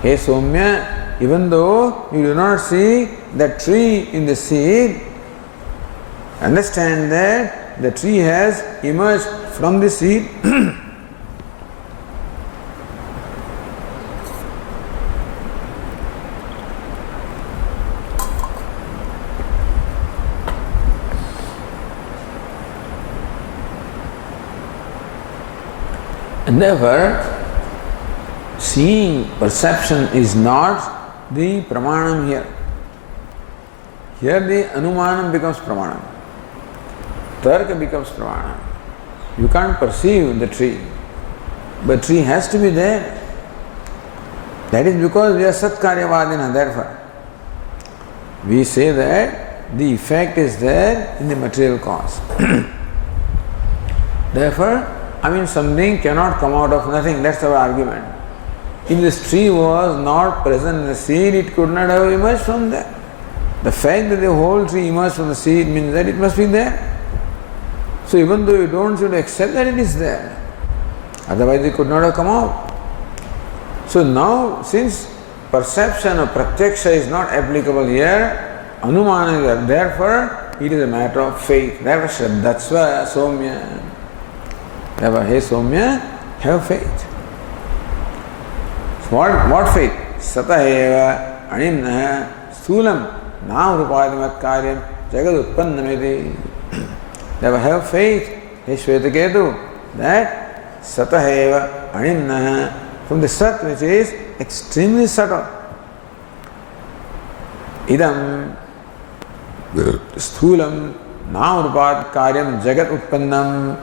hey Somya, even though you do not see that tree in the seed, understand that the tree has emerged from the seed. And therefore, seeing, perception is not the pramanam here. Here the anumanam becomes pramanam. Tarka becomes pramanam. You can't perceive the tree, but tree has to be there. That is because we are Satkaryavadina, therefore. We say that the effect is there in the material cause. Therefore, something cannot come out of nothing, that's our argument. If this tree was not present in the seed, it could not have emerged from there. The fact that the whole tree emerged from the seed means that it must be there. So even though you don't seem to accept that it is there, otherwise it could not have come out. So now, since perception of pratyaksha is not applicable here, anumana is there, therefore it is a matter of faith. Therefore, Shraddhatsva Somya. Therefore, hey Somya, have faith. What faith? Sataheva Animnaha Sthulam Nam Rupadimat Karyam Jagad Utpannamiti. Therefore, have faith, hey Shvetaketu, that Sataheva Animnaha, from the Sat which is extremely subtle. Idam Sthulam Nam Rupad Karyam Jagat Utpannam.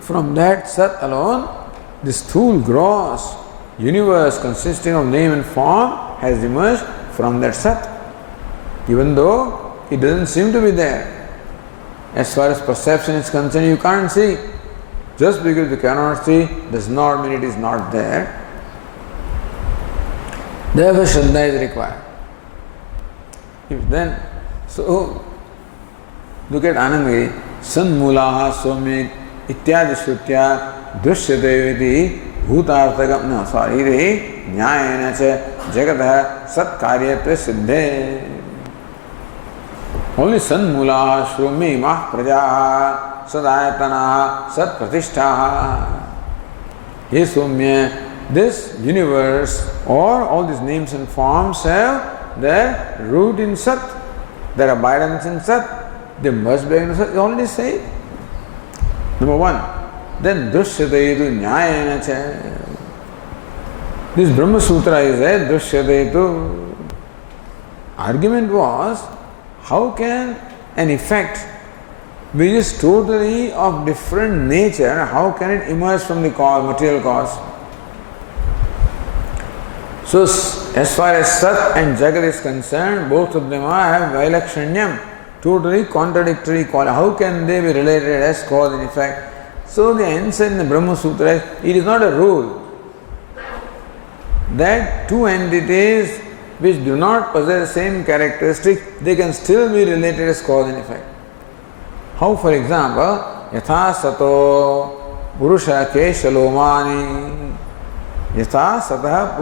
From that Sat alone, this Sthul gross universe consisting of name and form has emerged from that Sat. Even though it doesn't seem to be there. As far as perception is concerned, you can't see. Just because you cannot see does not mean it is not there. Therefore, Shraddha is required. So look at Anandagiri. Sanmulaha Swami Ityadi Shrutya Drishyate Viti Bhutarthagam. No, sorry. Nyayena cha Jagataha Sat Karyatva Siddhe. Only Sanmulaha Swami Mah Prajaha Sadayatanaha Sat Pratishthaha. He Swamya, this universe or all these names and forms have their root in Sat, their abidance in Sat, they must be in Sat. You already say. Number one. Then Drishyataitu Nyayena cha. This Brahma Sutra is a Drishyataitu. Argument was, how can an effect which is totally of different nature, how can it emerge from the cause, material cause? So, as far as Sat and Jagat is concerned, both of them have Vailakshanyam, totally contradictory quality. How can they be related as cause and effect? So, the answer in the Brahma Sutra is, it is not a rule that two entities which do not possess the same characteristics, they can still be related as cause and effect. How, for example, Yatha Sato Purusha Keshalomani. Yatha Satah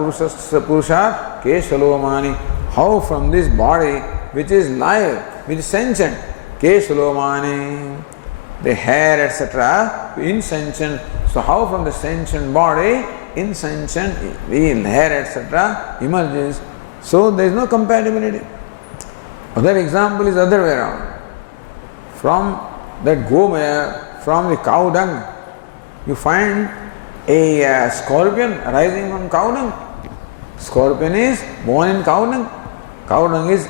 Purusha Keshalomani. How from this body which is live, which is sentient, Keshalomani, the hair, etc., insentient. So how from the sentient body, insentient, the hair, etc., emerges? So there is no compatibility. Other example is other way around. From that gomaya, from the cow dung, you find a scorpion arising from cow dung. Scorpion is born in cow dung. Cow dung is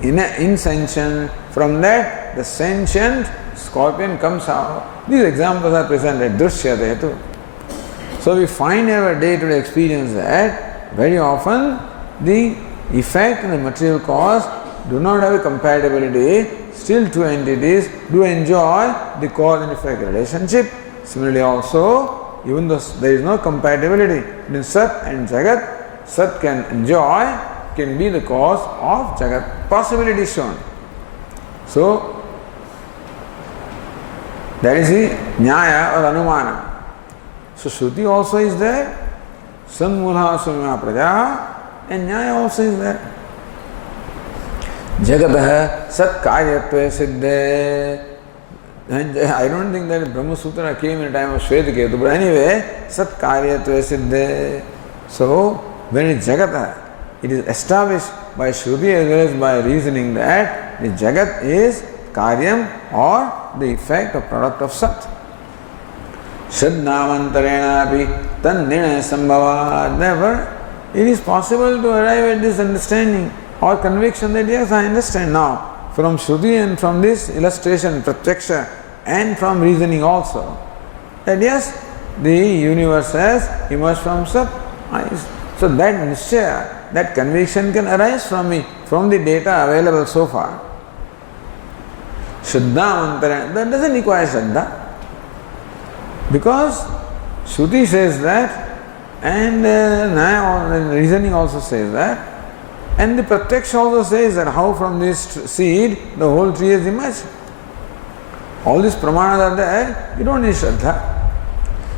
insentient. From that, the sentient scorpion comes out. These examples are presented, Drishyate. So we find in our day-to-day experience that very often the effect and the material cause do not have a compatibility. Still two entities do enjoy the cause and effect relationship. Similarly also, even though there is no compatibility between Sat and Jagat, Sat can enjoy, can be the cause of Jagat. Possibility is shown. So, that is the Nyaya or Anumana. So, Shruti also is there, Sanmula Sumya Prajaha, and Nyaya also is there. Jagataha Sat Karyatva Siddhe. I don't think that Brahma Sutra came in the time of Shvetaketu, but anyway, Sat Karyatva Siddhe. So, when it is Jagataha, it is established by Shruti as well as by reasoning that the Jagat is Karyam or the effect or product of Sat. Shraddhavantarena api tannina sambhava. Therefore, it is possible to arrive at this understanding or conviction that yes, I understand now from Shruti and from this illustration, Pratyaksha, and from reasoning also, that yes, the universe has emerged from Sat. So that nishchaya, that conviction can arise from me, from the data available so far. Shraddhavantarena, that doesn't require Shraddha. Because Shruti says that, and reasoning also says that, and the Pratyaksha also says that how from this seed the whole tree has emerged. All these pramanas are there, you don't need Shraddha.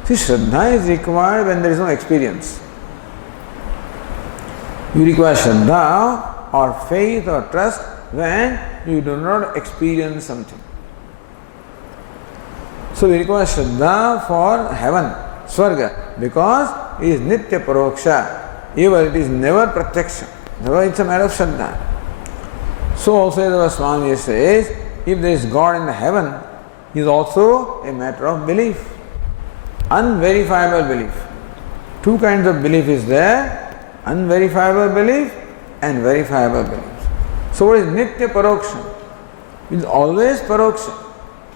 See, Shraddha is required when there is no experience. You require Shraddha or faith or trust when you do not experience something. So we require Shraddha for heaven, Swarga, because it is Nitya Paroksha, even it is never Pratyaksha. Therefore it's a matter of Shraddha. So also as our Swami says, if there is God in the heaven, it is also a matter of belief. Unverifiable belief. Two kinds of belief is there, unverifiable belief and verifiable belief. So what is Nitya Paroksha? It is always Paroksha,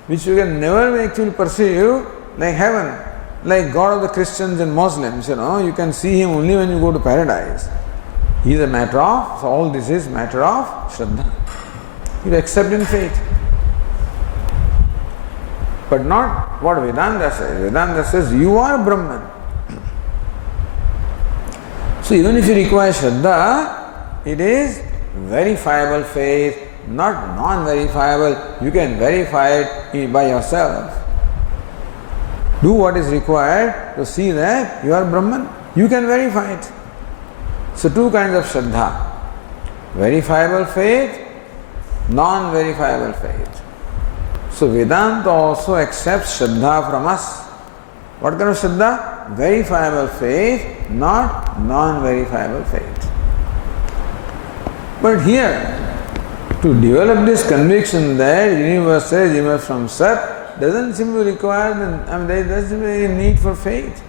which you can never actually perceive like heaven. like God of the Christians and Muslims, you can see him only when you go to paradise. He is a matter of, so all this is matter of Shraddha. You accept in faith. But not what Vedanta says. Vedanta says you are Brahman. So even if you require Shraddha, it is verifiable faith, not non-verifiable. You can verify it by yourself. Do what is required to see that you are Brahman. You can verify it. So two kinds of Shraddha. Verifiable faith, non-verifiable faith. So Vedanta also accepts Shraddha from us. What kind of Shraddha? Verifiable faith, not non-verifiable faith. But here, to develop this conviction that universe emerged from Sept doesn't seem to require, there doesn't be any need for faith.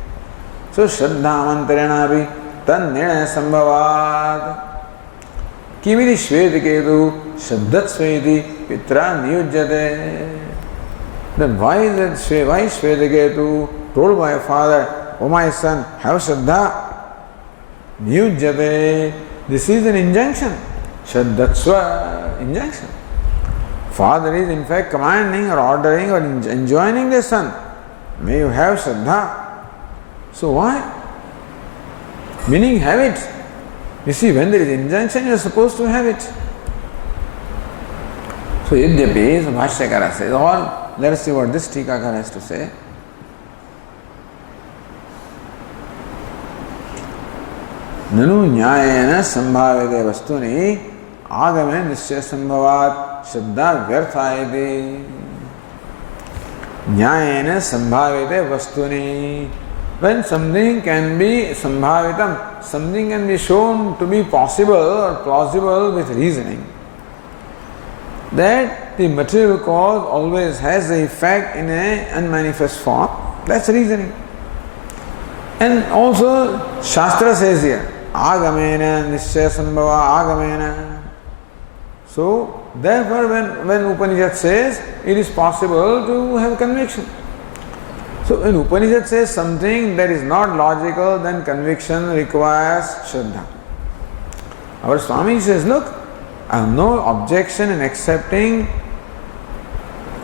So Shraddha mantarena bhi tan nirnaya sambhavat. Kimidi shvetiketu shraddhat sveti pitra niyujyate. Then why is Shvetiketu told by a father, "Oh my son, have Shraddha"? Niyujyate. This is an injunction. Shraddhatsva, injunction. Father is in fact commanding or ordering or enjoining the son. May you have Shraddha. So why? Meaning have it. You see, when there is injunction, you are supposed to have it. So Yadyapi, so Bhashyakara says, or let us see what this Tikakara has to say. Nanu nyayena sambhavite vastuni agame nishya sambhavat shraddha vyarthayate. Nyayena sambhavite vastuni. When something can be sambhavitam, something can be shown to be possible or plausible with reasoning, that the material cause always has the effect in an unmanifest form, that's reasoning. And also Shastra says here, agamena nishya sambhava agamena. So therefore when Upanishad says it is possible to have conviction. So when Upanishad says something that is not logical, then conviction requires Shraddha. Our Swami says, look, I have no objection in accepting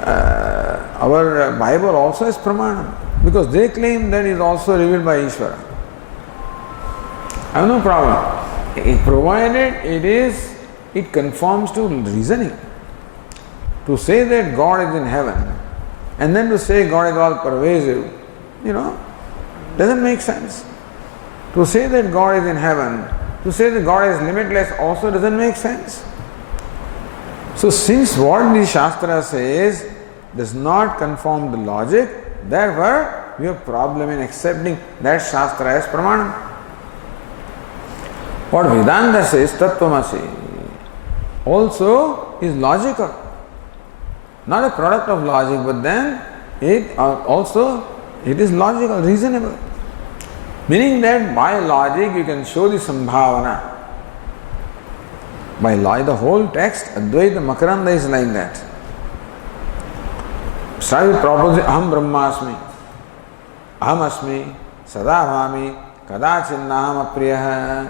our Bible also as Pramanam, because they claim that it is also revealed by Ishvara. I have no problem, provided it conforms to reasoning. To say that God is in heaven and then to say God is all pervasive, doesn't make sense. To say that God is in heaven, to say that God is limitless also doesn't make sense. So since what the Shastra says does not conform to logic, therefore we have problem in accepting that Shastra as Pramanam. What Vedanta says, Tattvamasi, also is logical. Not a product of logic, but then it is logical, reasonable. Meaning that by logic you can show the sambhavana. By logic, the whole text, Advaita Makaranda is like that. Start with proposition, Aham Brahmasmi, Aham Asmi, Sada Bhami, Kadachinnaham Apriyaha.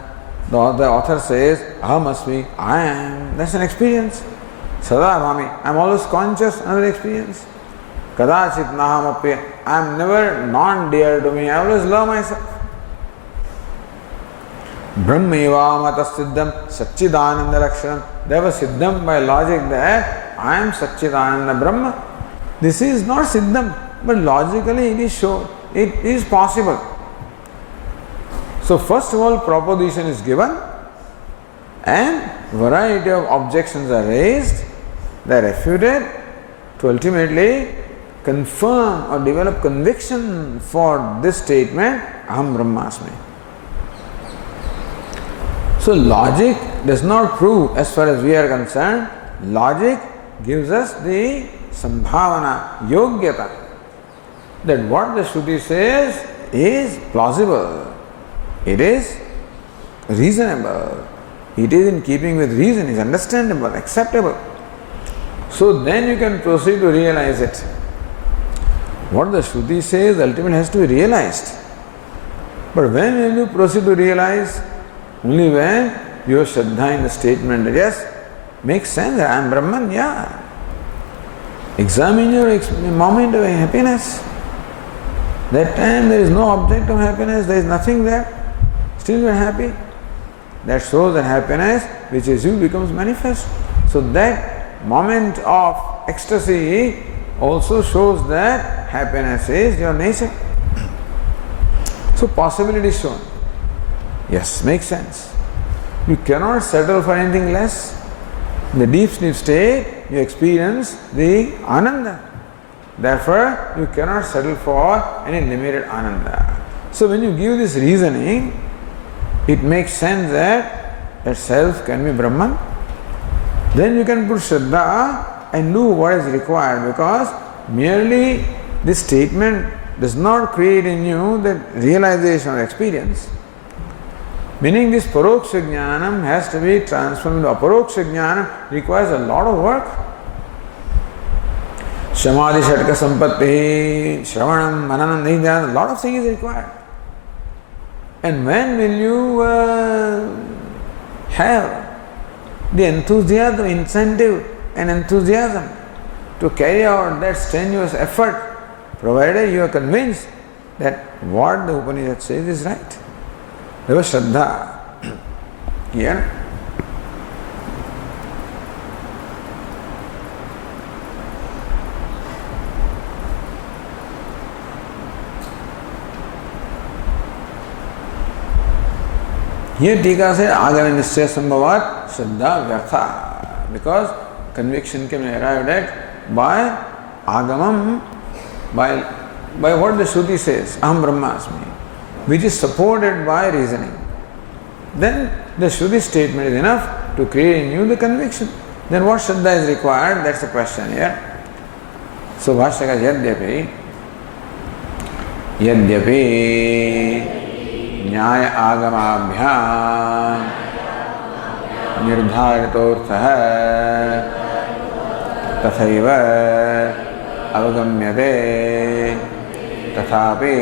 The author says, Aham Asmi, I am. That's an experience. Sada Bhami, I am always conscious, another experience. Kadachit Naham Apriya, I am never non-dear to me, I always love myself. Brahmeva Mata Siddham Satchidananda Lakshanam. There was Siddham by logic that I am Satchidananda Brahma. This is not Siddham, but logically it is shown, it is possible. So first of all, proposition is given and variety of objections are raised, they are refuted to ultimately confirm or develop conviction for this statement, Aham Brahmasmi. So logic does not prove, as far as we are concerned, logic gives us the sambhavana, yogyata, that what the Shruti says is plausible, it is reasonable, it is in keeping with reason, is understandable, acceptable. So then you can proceed to realize it. What the Shruti says ultimately has to be realized. But when will you proceed to realize? Only when you have Shraddha in the statement that yes, makes sense, I am Brahman, yeah. Examine your moment of happiness. That time there is no object of happiness, there is nothing there. Still you are happy. That shows that happiness which is you becomes manifest. So that moment of ecstasy also shows that happiness is your nature. So possibility is shown. Yes, makes sense. You cannot settle for anything less. In the deep sleep state, you experience the ananda. Therefore, you cannot settle for any limited ananda. So when you give this reasoning, it makes sense that self can be Brahman. Then you can put Shraddha and do what is required, because merely this statement does not create in you the realization or experience. Meaning this paroksha jnanam has to be transformed into aparoksha jnanam, requires a lot of work. Shamadhi shatka sampatti, shravanam, mananam, nidhyana, a lot of things is required. And when will you have the enthusiasm, incentive and enthusiasm to carry out that strenuous effort, provided you are convinced that what the Upanishad says is right? There was Shraddha here. Here Tika said, Agama Nishchaya Sambhavat Shraddha Vyartha. Because conviction can be arrived at by Agamam, by what the Shruti says, Aham Brahmasmi, which is supported by reasoning. Then the Shruti statement is enough to create in you the conviction. Then what Shraddha is required? That's the question here. So Bhashyaka Yadyapi न्याय आगमाभ्याम निर्धारितोऽर्थः तथैव अवगम्यते तथापि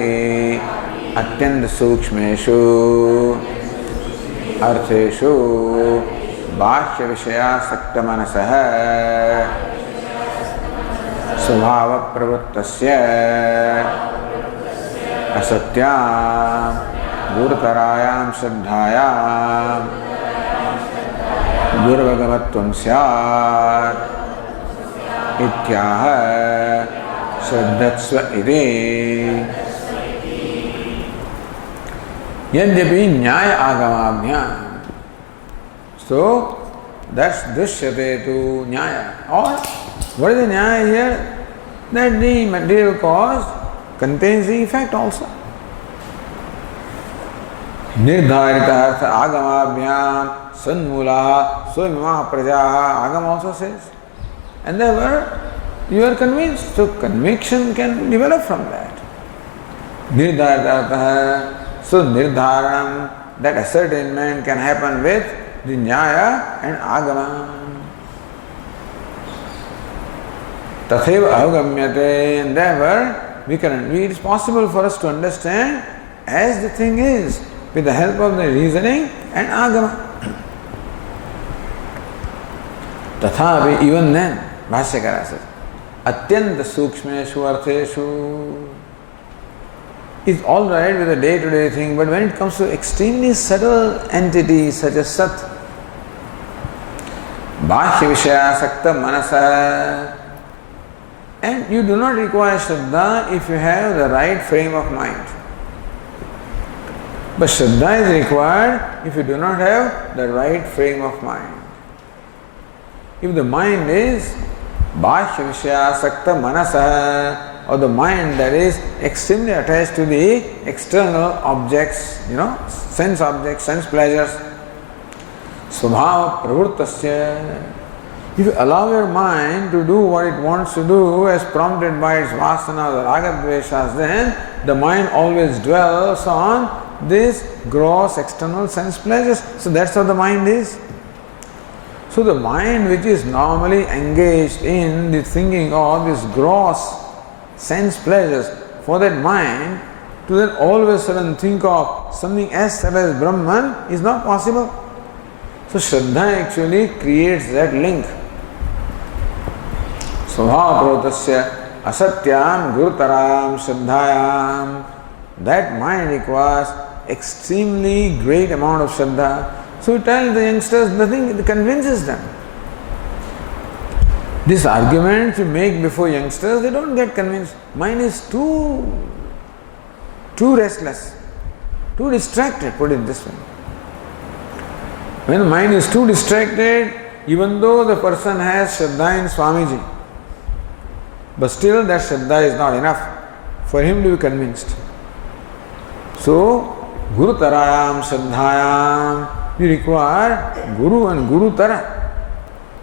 अत्यंत सूक्ष्मेषु अर्थेषु बाह्य विषयासक्तमनसः स्वभाव प्रवृत्तस्य असत्यां गुरुतरायां श्रद्धायां दुर्वगमत्वं स्यात् इत्याह श्रद्धत्स्व इति। यद्यपि न्याय आगमाभ्यां, so that's drishyate to nyaya. Or what is the nyaya here? That the material cause contains the effect also. Nirdharita artha agamabhyam sanmula swamimah prajaha, Agam also says. And therefore you are convinced. So conviction can develop from that. Nirdharita artha, so nirdharanam, that ascertainment can happen with the nyaya and agama. Tatheva avagamyate, and therefore it is possible for us to understand as the thing is, with the help of the reasoning and agama. Tathapi, even then, Bhashyakara says, atyanta sukshmeshu artheshu, is all right with the day-to-day thing, but when it comes to extremely subtle entities such as Sat, Bhashya Vishayasakta Manasa, and you do not require Shraddha if you have the right frame of mind. But Shraddha is required if you do not have the right frame of mind. If the mind is Bhashya Vishayasakta Manasa, or the mind that is extremely attached to the external objects, sense objects, sense pleasures, Svabhava pravurtasya. If you allow your mind to do what it wants to do as prompted by its vasanas or ragadveshas, then the mind always dwells on this gross external sense pleasures. So that's how the mind is. So the mind which is normally engaged in the thinking of this gross sense pleasures, for that mind to then all of a sudden think of something as subtle as Brahman is not possible. So Shraddha actually creates that link. Svabhavapravutasya asatyam gurutaram shraddhayam. That mind requires extremely great amount of shraddha. So you tell the youngsters nothing, it convinces them. This argument you make before youngsters, they don't get convinced. Mind is too restless, too distracted, put it this way. When the mind is too distracted, even though the person has Shraddha in Swamiji, but still that Shraddha is not enough for him to be convinced. So, Guru Tarayam Shraddhayam, you require Guru and Guru Tara.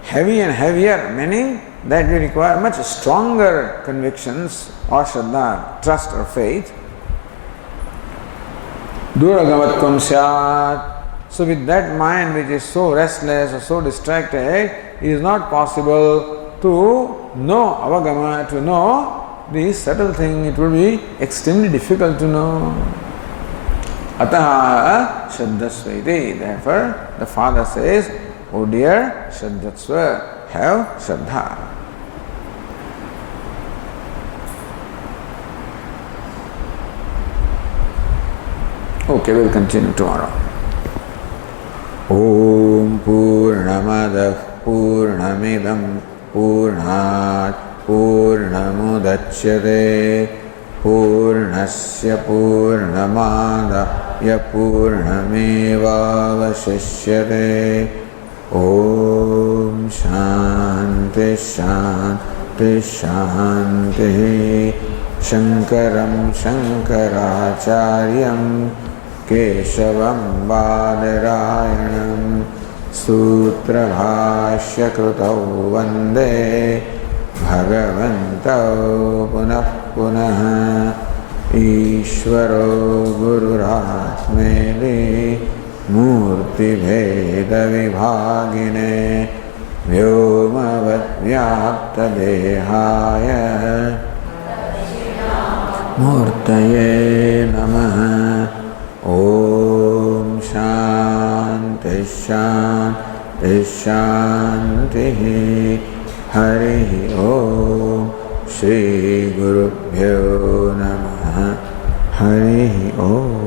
Heavy and heavier, meaning that you require much stronger convictions or Shraddha, trust or faith. Duragavatvam syat. So with that mind which is so restless or so distracted, it is not possible to know avagama, to know the subtle thing. It will be extremely difficult to know. Ataha shraddhasvaiti. Therefore, the father says, "Oh dear, shraddhatsva, have shraddha." Okay, we'll continue tomorrow. Om Purnamadah Purnamidam Purnat Purnamudachyate Purnasya Purnamadaya Purnamevavashishyate. Om Shanti Shanti Shanti. Shankaram Shankaracharyam Keshavam Badarayanam Sutra Bhashya Krutau Vande Bhagavantau Punah Punah Ishvaro Gururatmeni Murti Bheda Vibhagine Vyomavad Vyapta Dehaya Murtaye Namaha. Om Shanti Shanti Shanti. Hari Om. Shri Gurubhyo Namaha. Hari Om.